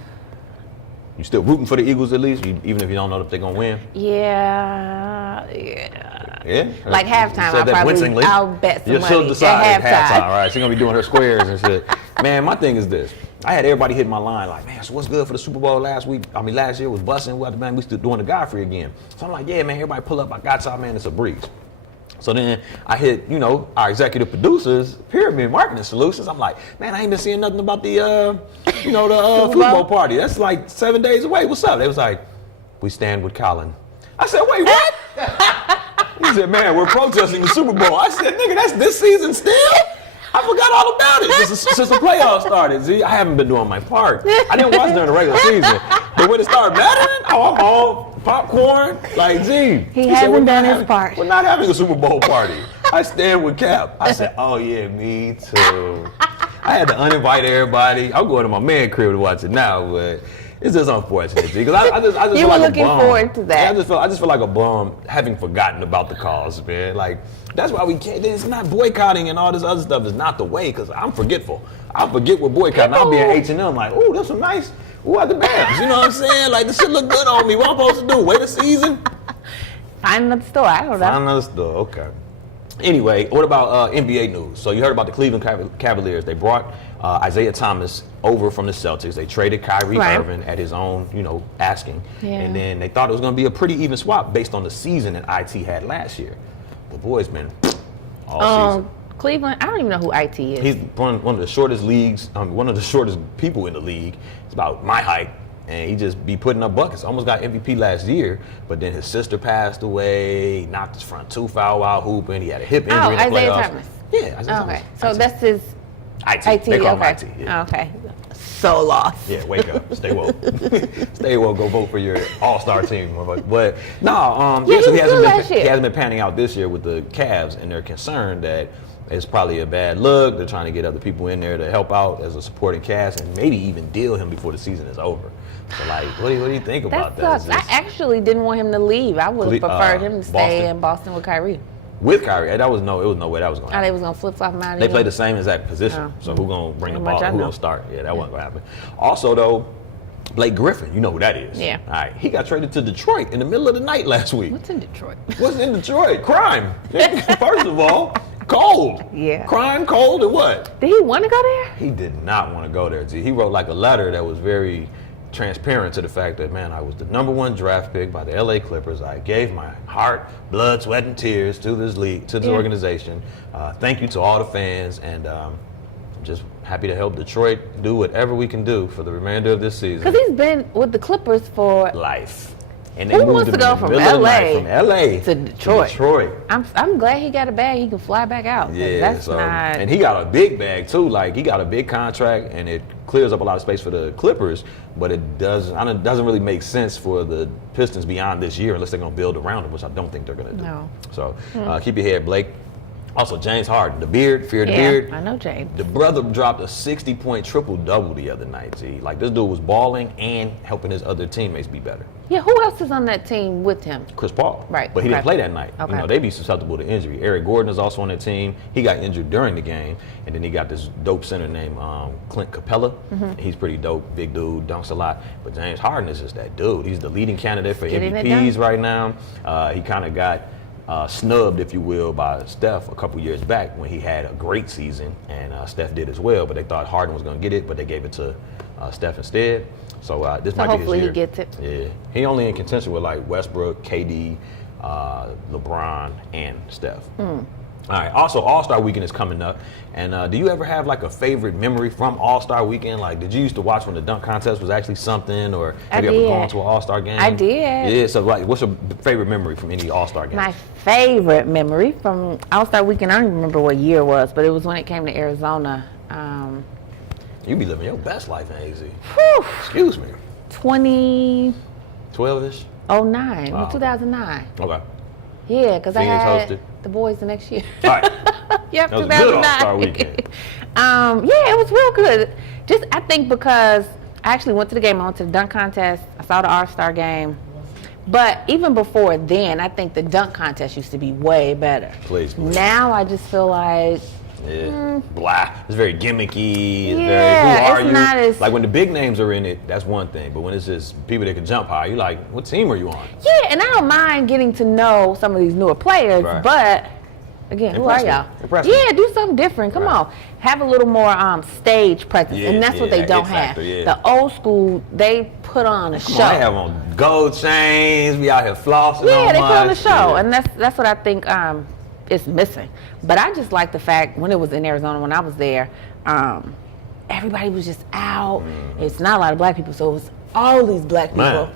You still rooting for the Eagles at least, even if you don't know if they're gonna win. Yeah. Yeah. Like halftime, I'll bet some money. She'll decide at halftime. All right, she's gonna be doing her squares and shit. Man, my thing is this. I had everybody hit my line like, man, so what's good for the Super Bowl last year was busting. We still doing the Godfrey again. So I'm like, yeah, man, everybody pull up. I got y'all, man. It's a breeze. So then I hit, our executive producers, Pyramid Marketing Solutions. I'm like, man, I ain't been seeing nothing about the football party. That's like 7 days away. What's up? They was like, we stand with Colin. I said, wait, what? He said, man, we're protesting the Super Bowl. I said, nigga, that's this season still? I forgot all about it since the playoffs started. See, I haven't been doing my part. I didn't watch during the regular season. But when it started mattering, I'm home, popcorn, like, gee. He hasn't done his part. We're not having a Super Bowl party. I stand with Cap. I said, oh, yeah, me too. I had to uninvite everybody. I'm going to my man crib to watch it now, but It's just unfortunate, G, because I just You feel were like looking a bum. forward to that. Yeah, I just feel like a bum having forgotten about the cause, man. Like, that's why we can't. It's not boycotting and all this other stuff is not the way, because I'm forgetful. I'll forget what boycotting. I'll be at H&M like, ooh, that's some nice. Ooh, at the Babs. You know what I'm saying? Like, this shit look good on me. What I'm supposed to do? Wait a season? Find another store. I don't know. Find another store. Okay. Anyway, what about NBA news? So you heard about the Cleveland Cavaliers. They brought Isaiah Thomas over from the Celtics. They traded Kyrie Irving at his own, asking. Yeah. And then they thought it was going to be a pretty even swap based on the season that IT had last year. The boy's been all season. Cleveland, I don't even know who IT is. He's one of the shortest leagues, one of the shortest people in the league. It's about my height. And he just be putting up buckets. Almost got MVP last year, but then his sister passed away. He knocked his front tooth out while hooping. He had a hip injury in the Isaiah playoffs. Thomas. Yeah, Isaiah Thomas. Okay, so that's his IT. They call him okay. IT. Yeah. Okay. So lost. Yeah, wake up. Stay woke. Stay woke. Go vote for your all-star team. But no, Yeah, so he hasn't been panning out this year with the Cavs, and they're concerned that it's probably a bad look. They're trying to get other people in there to help out as a supporting cast and maybe even deal him before the season is over. So, like, what do you think about that? Sucks. I actually didn't want him to leave. I would have preferred him to stay in Boston with Kyrie. With Kyrie, it was no way that was going to happen. They was going to flip-flop him out of They play the same exact position. So who's going to bring the ball? Who's going to start? Yeah, that wasn't going to happen. Also, though, Blake Griffin, you know who that is. Yeah. All right, he got traded to Detroit in the middle of the night last week. What's in Detroit? What's in Detroit? Crime. First of all, cold. Yeah. Crime, cold, and what? Did he want to go there? He did not want to go there. He wrote like a letter that was very transparent to the fact that, man, I was the #1 draft pick by the LA Clippers. I gave my heart, blood, sweat, and tears to this league, to this organization. Thank you to all the fans, and I'm just happy to help Detroit do whatever we can do for the remainder of this season. Because he's been with the Clippers for life. And they who moved wants to him go in the from middle of the LA, night, from LA to Detroit? to I'm glad he got a bag. He can fly back out. Yeah, that's not. And he got a big bag too. Like, he got a big contract, and it clears up a lot of space for the Clippers. But it doesn't really make sense for the Pistons beyond this year unless they're going to build around him, which I don't think they're going to do. No. So keep your head, Blake. Also, James Harden, the beard, fear the Yeah, beard. I know James. The brother dropped a 60-point triple-double the other night, G. Like, this dude was balling and helping his other teammates be better. Yeah, who else is on that team with him? Chris Paul. Right. But he didn't play that night. Okay. They'd be susceptible to injury. Eric Gordon is also on the team. He got injured during the game. And then he got this dope center named Clint Capella. He's pretty dope, big dude, dunks a lot. But James Harden is just that dude. He's the leading candidate for MVPs right now. He kind of got snubbed, if you will, by Steph a couple years back when he had a great season, and Steph did as well. But they thought Harden was going to get it, but they gave it to Steph instead. So this might be his hopefully year. he gets it. Yeah, he only in contention with like Westbrook, KD, LeBron, and Steph. All right. Also, All-Star Weekend is coming up, and do you ever have like a favorite memory from All-Star Weekend? Like, did you used to watch when the dunk contest was actually something, or have you ever gone to an All-Star game? I did. Yeah. So, like, what's your favorite memory from any All-Star game? My favorite memory from All-Star Weekend, I don't even remember what year it was, but it was when it came to Arizona. You be living your best life in AZ. Whew, Excuse me. 2009, 12-ish? 2009. Okay. Yeah, because I Phoenix had hosted. the boys the next year. All right. Yep, That was a 2009. good All-Star Weekend. Yeah, it was real good. Just, I think because I actually went to the game, I went to the dunk contest, I saw the All-Star game. But even before then, I think the dunk contest used to be way better. Please. Now I just feel like, Blah. It's very gimmicky. It's Yeah, very, who are it's you? not as- Like, when the big names are in it, that's one thing. But when it's just people that can jump high, you're like, what team are you on? yeah, and I don't mind getting to know some of these newer players, Right. but again, Impress who me. are y'all? Impress me. Yeah, do something different. Come Right. on. Have a little more stage presence. Yeah, and that's what yeah, they don't X Factor, have. yeah. The old school, they put on a Come show. on, they have on gold chains. We out here flossing. Yeah, they put on the much. show, Yeah. and that's what I think is missing. But I just like the fact when it was in Arizona, when I was there, everybody was just out. It's not a lot of black people, so it was all these black people. Man.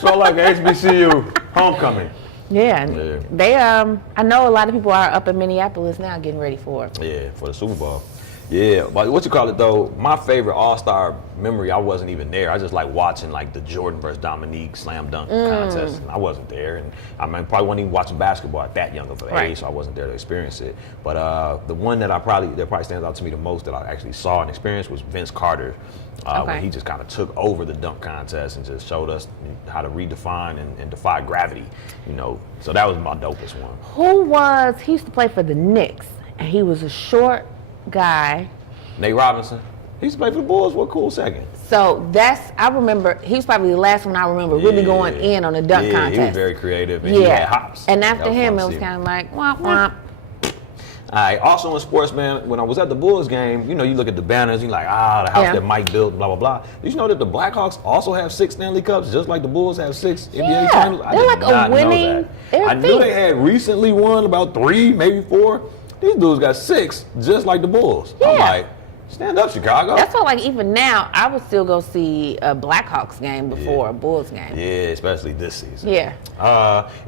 So like HBCU homecoming. Yeah, and Yeah. they I know a lot of people are up in Minneapolis now getting ready for it. Yeah, for the Super Bowl. Yeah, but what you call it though? My favorite All-Star memory, I wasn't even there. I just like watching like the Jordan versus Dominique slam dunk contest. And I wasn't there, and I mean, probably wasn't even watching basketball at that young of an age, so I wasn't there to experience it. But the one that probably stands out to me the most that I actually saw and experienced was Vince Carter. When he just kind of took over the dunk contest and just showed us how to redefine and defy gravity, you know. So that was my dopest one. He used to play for the Knicks, and he was a short guy. Nate Robinson. He used to play for the Bulls for a cool second. So I remember, he was probably the last one I remember really going in on a dunk contest. He was very creative, and he had hops. And after him, it was kind of like, womp, womp. All right, also in sports, man, when I was at the Bulls game, you know, you look at the banners, you're like, the house that Mike built, blah, blah, blah. Did you know that the Blackhawks also have 6 Stanley Cups, just like the Bulls have 6 NBA titles? They're like a winning. I knew they had recently won about 3, maybe 4. These dudes got 6, just like the Bulls. Yeah. I'm like, stand up, Chicago. That's why, like, even now, I would still go see a Blackhawks game before a Bulls game. Yeah, especially this season. Yeah.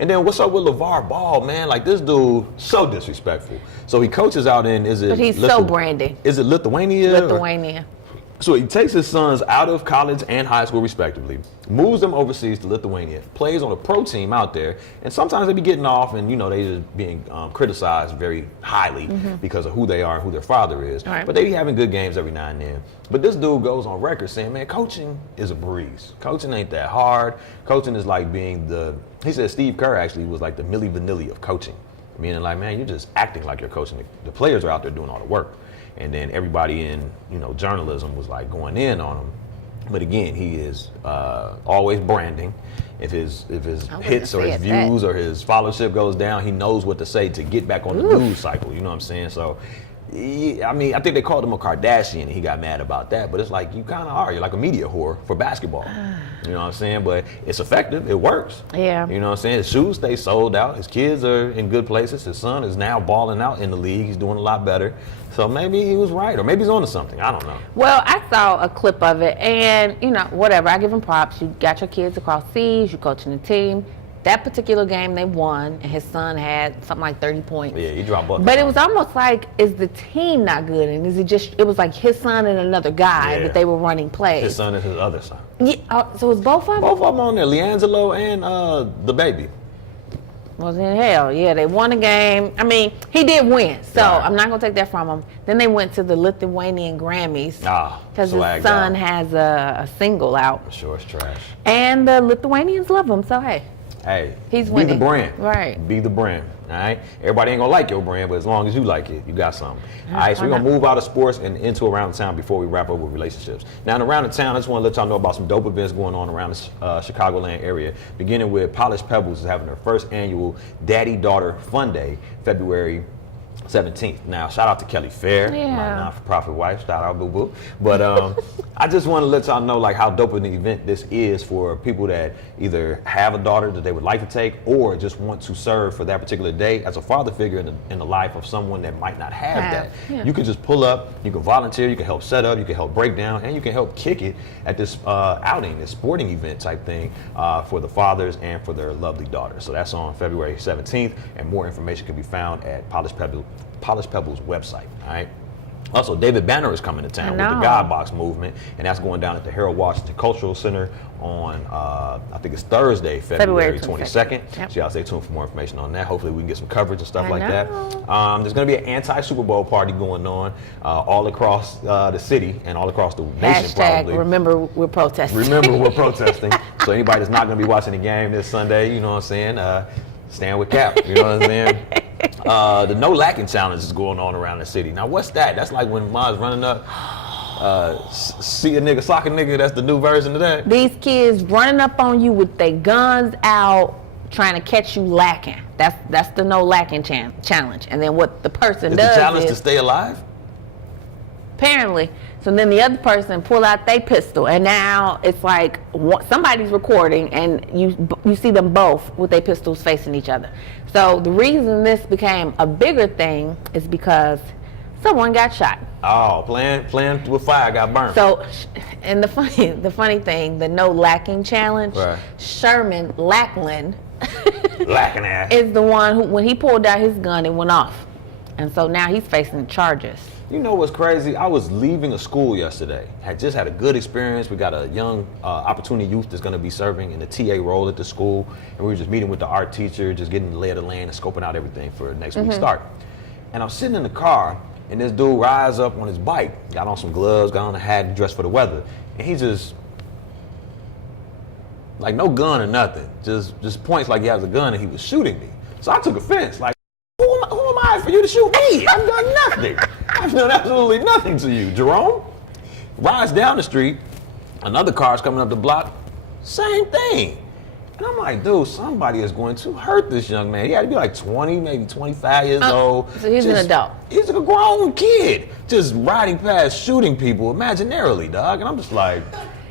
And then what's up with LeVar Ball, man? Like, this dude, so disrespectful. So he coaches out in, But he's so brandy. Is it Lithuania? Lithuania. So he takes his sons out of college and high school respectively, moves them overseas to Lithuania, plays on a pro team out there, and sometimes they be getting off and, you know, they just being criticized very highly because of who they are and who their father is. Right. But they be having good games every now and then. But this dude goes on record saying, man, coaching is a breeze. Coaching ain't that hard. Coaching is like being he said Steve Kerr actually was like the Milli Vanilli of coaching. Meaning like, man, you're just acting like you're coaching. The players are out there doing all the work. And then everybody in, you know, journalism was like going in on him. But again, he is always branding. If his hits or his views or his followership goes down, he knows what to say to get back on the news cycle. You know what I'm saying? So, I mean, I think they called him a Kardashian and he got mad about that. But it's like, you kind of are. You're like a media whore for basketball. You know what I'm saying? But it's effective. It works. Yeah. You know what I'm saying? His shoes stay sold out. His kids are in good places. His son is now balling out in the league. He's doing a lot better. So maybe he was right, or maybe he's on to something. I don't know. Well, I saw a clip of it, and, you know, whatever. I give him props. You got your kids across seas. You're coaching the team. That particular game, they won, and his son had something like 30 points. Yeah, he dropped buckets. But it was almost like, is the team not good? And is it just, it was like his son and another guy that they were running plays. His son and his other son. Yeah, so it was both of them? Both of them on there, LiAngelo and the baby. Well, then hell, yeah, they won a game. I mean, he did win, so I'm not going to take that from him. Then they went to the Lithuanian Grammys because his son has a single out. Sure, it's trash. And the Lithuanians love him, so hey. Hey, he's winning. Be the brand. Right. Be the brand. All right. Everybody ain't gonna like your brand, but as long as you like it, you got something. All right. So we're gonna move out of sports and into around town before we wrap up with relationships. Now, in around the town, I just want to let y'all know about some dope events going on around the Chicagoland area. Beginning with Polished Pebbles is having their first annual Daddy-Daughter Fun Day, February 17th. Now, shout out to Kelly Fair, my not-for-profit wife. Shout out, boo-boo. But I just want to let y'all know like how dope of an event this is for people that either have a daughter that they would like to take or just want to serve for that particular day as a father figure in the life of someone that might not have that. Yeah. You can just pull up, you can volunteer, you can help set up, you can help break down, and you can help kick it at this outing, this sporting event type thing for the fathers and for their lovely daughters. So that's on February 17th, and more information can be found at Polished Pebbles website. All right. Also, David Banner is coming to town with the God Box movement, and that's going down at the Harold Washington Cultural Center on, I think it's Thursday, February 22nd. Yep. So y'all stay tuned for more information on that. Hopefully we can get some coverage and stuff like that. There's going to be an anti-Super Bowl party going on all across the city and all across the nation probably. Remember we're protesting. Remember we're protesting. So anybody that's not going to be watching the game this Sunday, you know what I'm saying, stand with Cap, you know what I'm saying? The No Lacking Challenge is going on around the city. Now, what's that? That's like when Ma's running up, see a nigga, sock a nigga. That's the new version of that. These kids running up on you with their guns out, trying to catch you lacking. That's the No Lacking challenge. And then what the person does the challenge to stay alive? Apparently. So then the other person pull out their pistol, and now it's like somebody's recording, and you see them both with their pistols facing each other. So the reason this became a bigger thing is because someone got shot. Oh, playing with fire got burned. So, and the funny thing, the No Lacking Challenge, Sherman Lackland Lacking ass is the one who, when he pulled out his gun, it went off. And so now he's facing charges. You know what's crazy? I was leaving a school yesterday. Had just had a good experience. We got a young opportunity youth that's going to be serving in the TA role at the school. And we were just meeting with the art teacher, just getting the lay of the land and scoping out everything for next week's start. And I was sitting in the car, and this dude rides up on his bike, got on some gloves, got on a hat, dressed for the weather. And he just, like no gun or nothing, just points like he has a gun and he was shooting me. So I took offense, like, who am I for you to shoot me? I've done nothing. I've done absolutely nothing to you. Jerome rides down the street, another car's coming up the block, same thing. And I'm like, dude, somebody is going to hurt this young man. He had to be like 20, maybe 25 years old. So he's an adult. He's a grown kid, just riding past, shooting people imaginarily, dog. And I'm just like,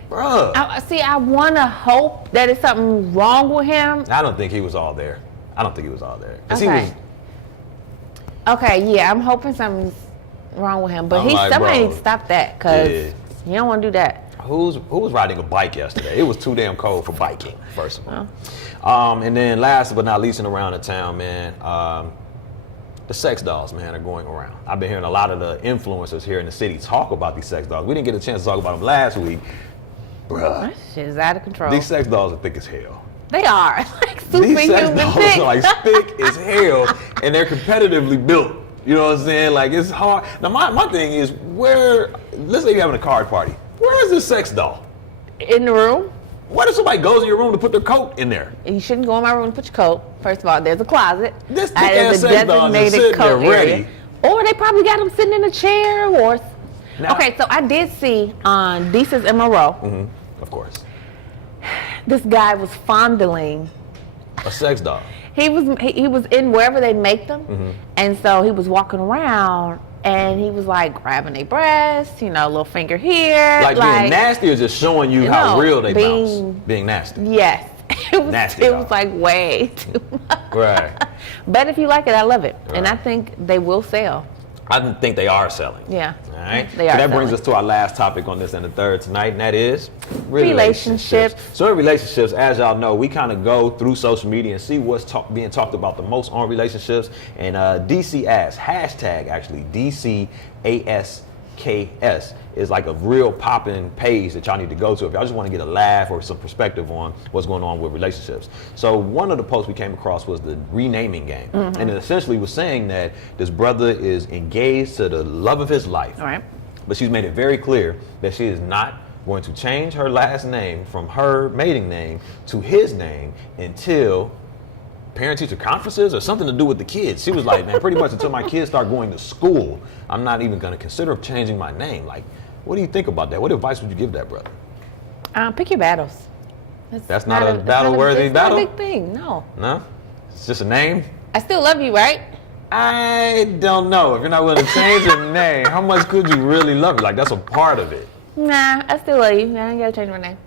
bruh. I want to hope that it's something wrong with him. I don't think he was all there. Okay. Okay, yeah, I'm hoping something's wrong with him. But somebody needs to stop that, because you don't want to do that. Who was riding a bike yesterday? It was too damn cold for biking, first of all. And then last but not least, and around the town, man, the sex dolls, man, are going around. I've been hearing a lot of the influencers here in the city talk about these sex dolls. We didn't get a chance to talk about them last week. Bruh. That shit is out of control. These sex dolls are thick as hell. They are. Like These sex superhuman dolls thick. are like thick as hell, and they're competitively built. You know what I'm saying? Like, it's hard. Now, my thing is, let's say you're having a card party. Where is this sex doll? In the room. What if somebody goes in your room to put their coat in there? You shouldn't go in my room and put your coat. First of all, there's a closet. This thick-ass sex doll is sitting there ready. Or they probably got them sitting in a chair. Okay, so I did see on Deesa's MRO. Of course. This guy was fondling a sex doll. He was in wherever they make them, and so he was walking around and he was like grabbing their breasts, a little finger here, like being nasty, or just showing you how real they bounce. Being nasty. Yes, it was nasty. It was like way too much. Right. But if you like it, I love it, and I think they will sell. I think they are selling. Yeah. All right. They are. So that brings us to our last topic on this and the third tonight, and that is relationships. So in relationships, as y'all know, we kind of go through social media and see what's being talked about the most on relationships. And DC Ask, hashtag DCASKS is like a real popping page that y'all need to go to if y'all just want to get a laugh or some perspective on what's going on with relationships. So one of the posts we came across was the renaming game. And it essentially was saying that this brother is engaged to the love of his life. All right. But she's made it very clear that she is not going to change her last name from her maiden name to his name until parent-teacher conferences or something to do with the kids. She was like, man, pretty much until my kids start going to school, I'm not even going to consider changing my name. Like, what do you think about that? What advice would you give that brother? Pick your battles. That's not a battle-worthy battle? It's not a big thing, no. No? It's just a name? I still love you, right? I don't know. If you're not willing to change your name, how much could you really love it? Like, that's a part of it. Nah, I still love you. I ain't got to change my name.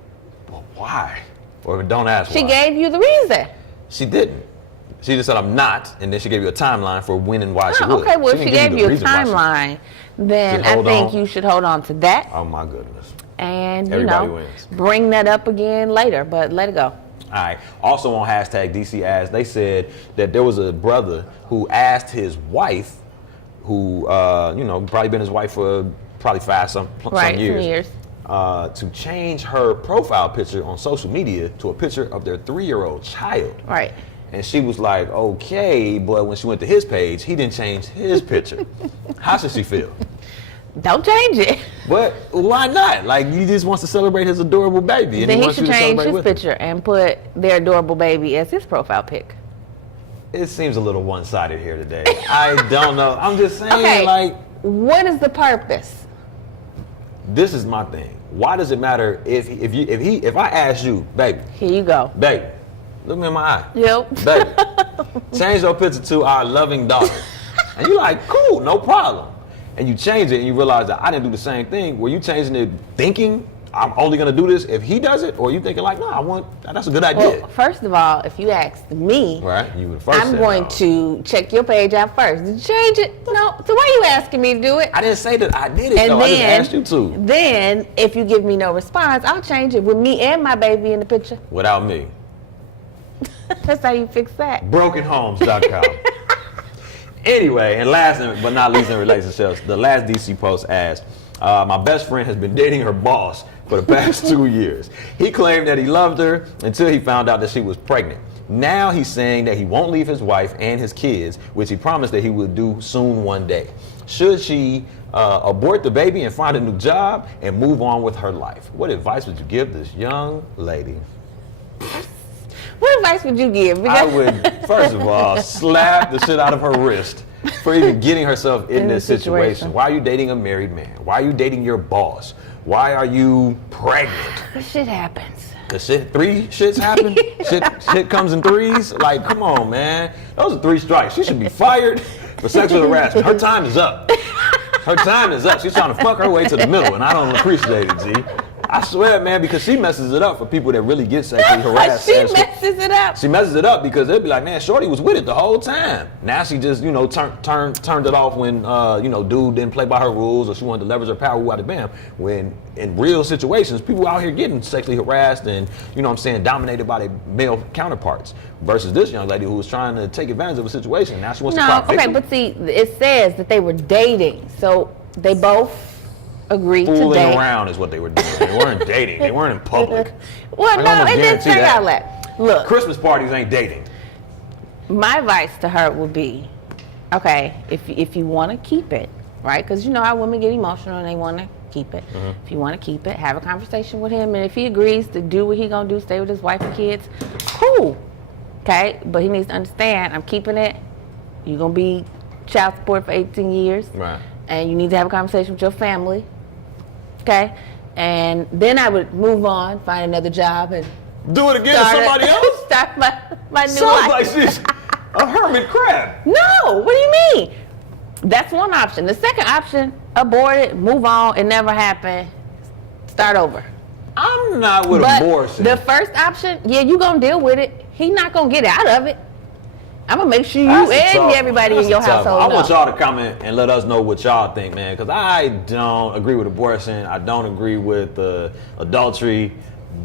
Well, why? Or don't ask why. She gave you the reason. She didn't. She just said, I'm not, and then she gave you a timeline for when and why she would. Okay, well, if she gave you a timeline, then I think you should hold on to that. Oh, my goodness. And, everybody wins. Bring that up again later, but let it go. All right. Also on hashtag DC Ask, they said that there was a brother who asked his wife, who, probably been his wife for probably some years. To change her profile picture on social media to a picture of their 3-year-old child. Right. And she was like, okay, but when she went to his page, he didn't change his picture. How should she feel? Don't change it. But why not? Like, he just wants to celebrate his adorable baby. And then he should change his picture and put their adorable baby as his profile pic. It seems a little one-sided here today. I don't know. I'm just saying, what is the purpose? This is my thing. Why does it matter if I ask you, baby? Here you go. Baby, look me in my eye. Yep. Baby, change your picture to our loving daughter. And you're like, cool, no problem. And you change it and you realize that I didn't do the same thing. Were you changing it thinking I'm only going to do this if he does it? Or are you thinking like, no, that's a good idea? Well, first of all, if you asked me, right, you were the first. I'm going to check your page out first. Did you change it? No. So why are you asking me to do it? I didn't say that I did it, though. I just asked you to. Then, if you give me no response, I'll change it with me and my baby in the picture. Without me. That's how you fix that. BrokenHomes.com. Anyway, and last but not least in relationships, the last DC post asked, my best friend has been dating her boss for the past 2 years. He claimed that he loved her until he found out that she was pregnant. Now he's saying that he won't leave his wife and his kids, which he promised that he would do soon one day. Should she abort the baby and find a new job and move on with her life? What advice would you give this young lady? What advice would you give? I would, first of all, slap the shit out of her wrist for even getting herself in this situation. Why are you dating a married man? Why are you dating your boss? Why are you pregnant? This shit happens. Cause three shits happen? shit comes in threes? Like, come on, man. Those are 3 strikes. She should be fired for sexual harassment. Her time is up. Her time is up. She's trying to fuck her way to the middle, and I don't appreciate it, G. I swear, man, because she messes it up for people that really get sexually harassed. She messes it up. She messes it up because they'll be like, man, Shorty was with it the whole time. Now she just, turned it off when, dude didn't play by her rules or she wanted to leverage her power, wada bam. When in real situations, people out here getting sexually harassed and, dominated by their male counterparts. Versus this young lady who was trying to take advantage of a situation. Now she wants to cry victim. But see, it says that they were dating. So they both agreed to date. Fooling around is what they were doing. They weren't dating. They weren't in public. Well, no, it didn't turn out that. Look, Christmas parties ain't dating. My advice to her would be, okay, if you want to keep it, right? Because you know how women get emotional and they want to keep it. Mm-hmm. If you want to keep it, have a conversation with him, and if he agrees to do what he gonna do, stay with his wife and kids, cool. Okay, but he needs to understand, I'm keeping it. You're gonna be child support for 18 years, right? And you need to have a conversation with your family. Okay, and then I would move on, find another job, and do it again with somebody else. Start my new life. Sounds like she's a hermit crab. No, what do you mean? That's one option. The second option, abort it, move on, it never happened, start over. I'm not with abortion. The first option, yeah, you gonna deal with it. He not gonna get out of it. I'm gonna make sure you and everybody in your household I know. want y'all to comment and let us know what y'all think, man, because I don't agree with abortion. I don't agree with adultery,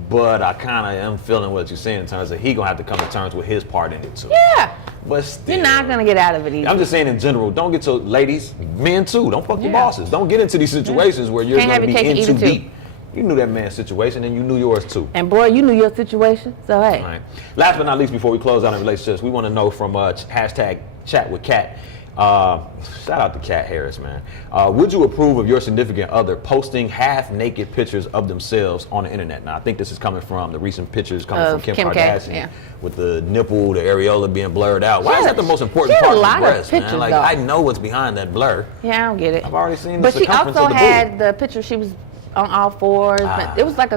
but I kind of am feeling what you're saying in terms of he gonna have to come to terms with his part in it too. Yeah. But still, you're not gonna get out of it easy. I'm just saying in general, don't get to ladies, men too. Don't fuck your bosses. Don't get into these situations where you're gonna be in too deep. You knew that man's situation and you knew yours too. And boy, you knew your situation, so hey. All right. Last but not least, before we close out in relationships, we want to know from hashtag chat with Kat. Shout out to Kat Harris, man. Would you approve of your significant other posting half-naked pictures of themselves on the internet? Now, I think this is coming from the recent pictures coming from Kim Kardashian with the nipple, the areola being blurred out. Why is that the most important part of the breast, man? Like, I know what's behind that blur. Yeah, I don't get it. I've already seen the But she circumference also of the had booty. the picture she was on all fours. But it was like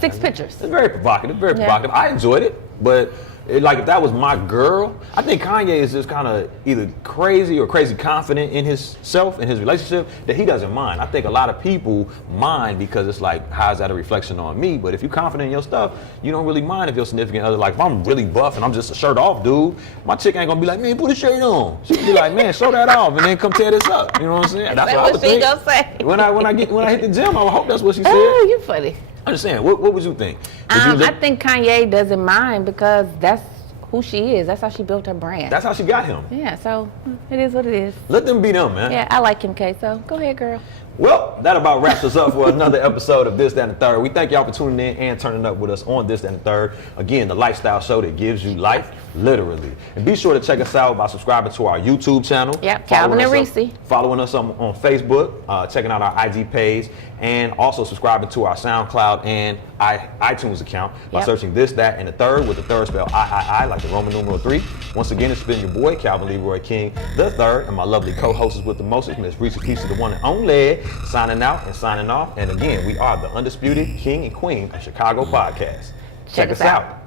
6 pictures. It's very provocative, provocative. I enjoyed it, but if that was my girl, I think Kanye is just kind of either crazy or crazy confident in himself, in his relationship, that he doesn't mind. I think a lot of people mind because it's like, how's that a reflection on me? But if you're confident in your stuff, you don't really mind if your significant other, like if I'm really buff and I'm just a shirt off dude, my chick ain't gonna be like, man, put a shirt on. She'll be like, man, show that off and then come tear this up. You know what I'm saying? That's what I would think. Gonna say. When I hit the gym, I hope that's what she said. Oh, you're funny. I'm just saying, what would you think? I think Kanye doesn't mind because that's who she is. That's how she built her brand. That's how she got him. Yeah, so it is what it is. Let them be them, man. Yeah, I like Kim K, so go ahead, girl. Well, that about wraps us up for another episode of This, That, and the Third. We thank y'all for tuning in and turning up with us on This, That, and the Third. Again, the lifestyle show that gives you life, literally. And be sure to check us out by subscribing to our YouTube channel. Yep, Calvin and Reese. Following us on Facebook, checking out our IG page, and also subscribing to our SoundCloud and iTunes account by searching This, That, and the Third with the third spell I, like the Roman numeral 3. Once again, it's been your boy, Calvin Leroy King, the third, and my lovely co-hostess with the mostest, Miss Reese Peace, the one and only, signing out and signing off. And again, we are the undisputed king and queen of Chicago podcast. Check us out.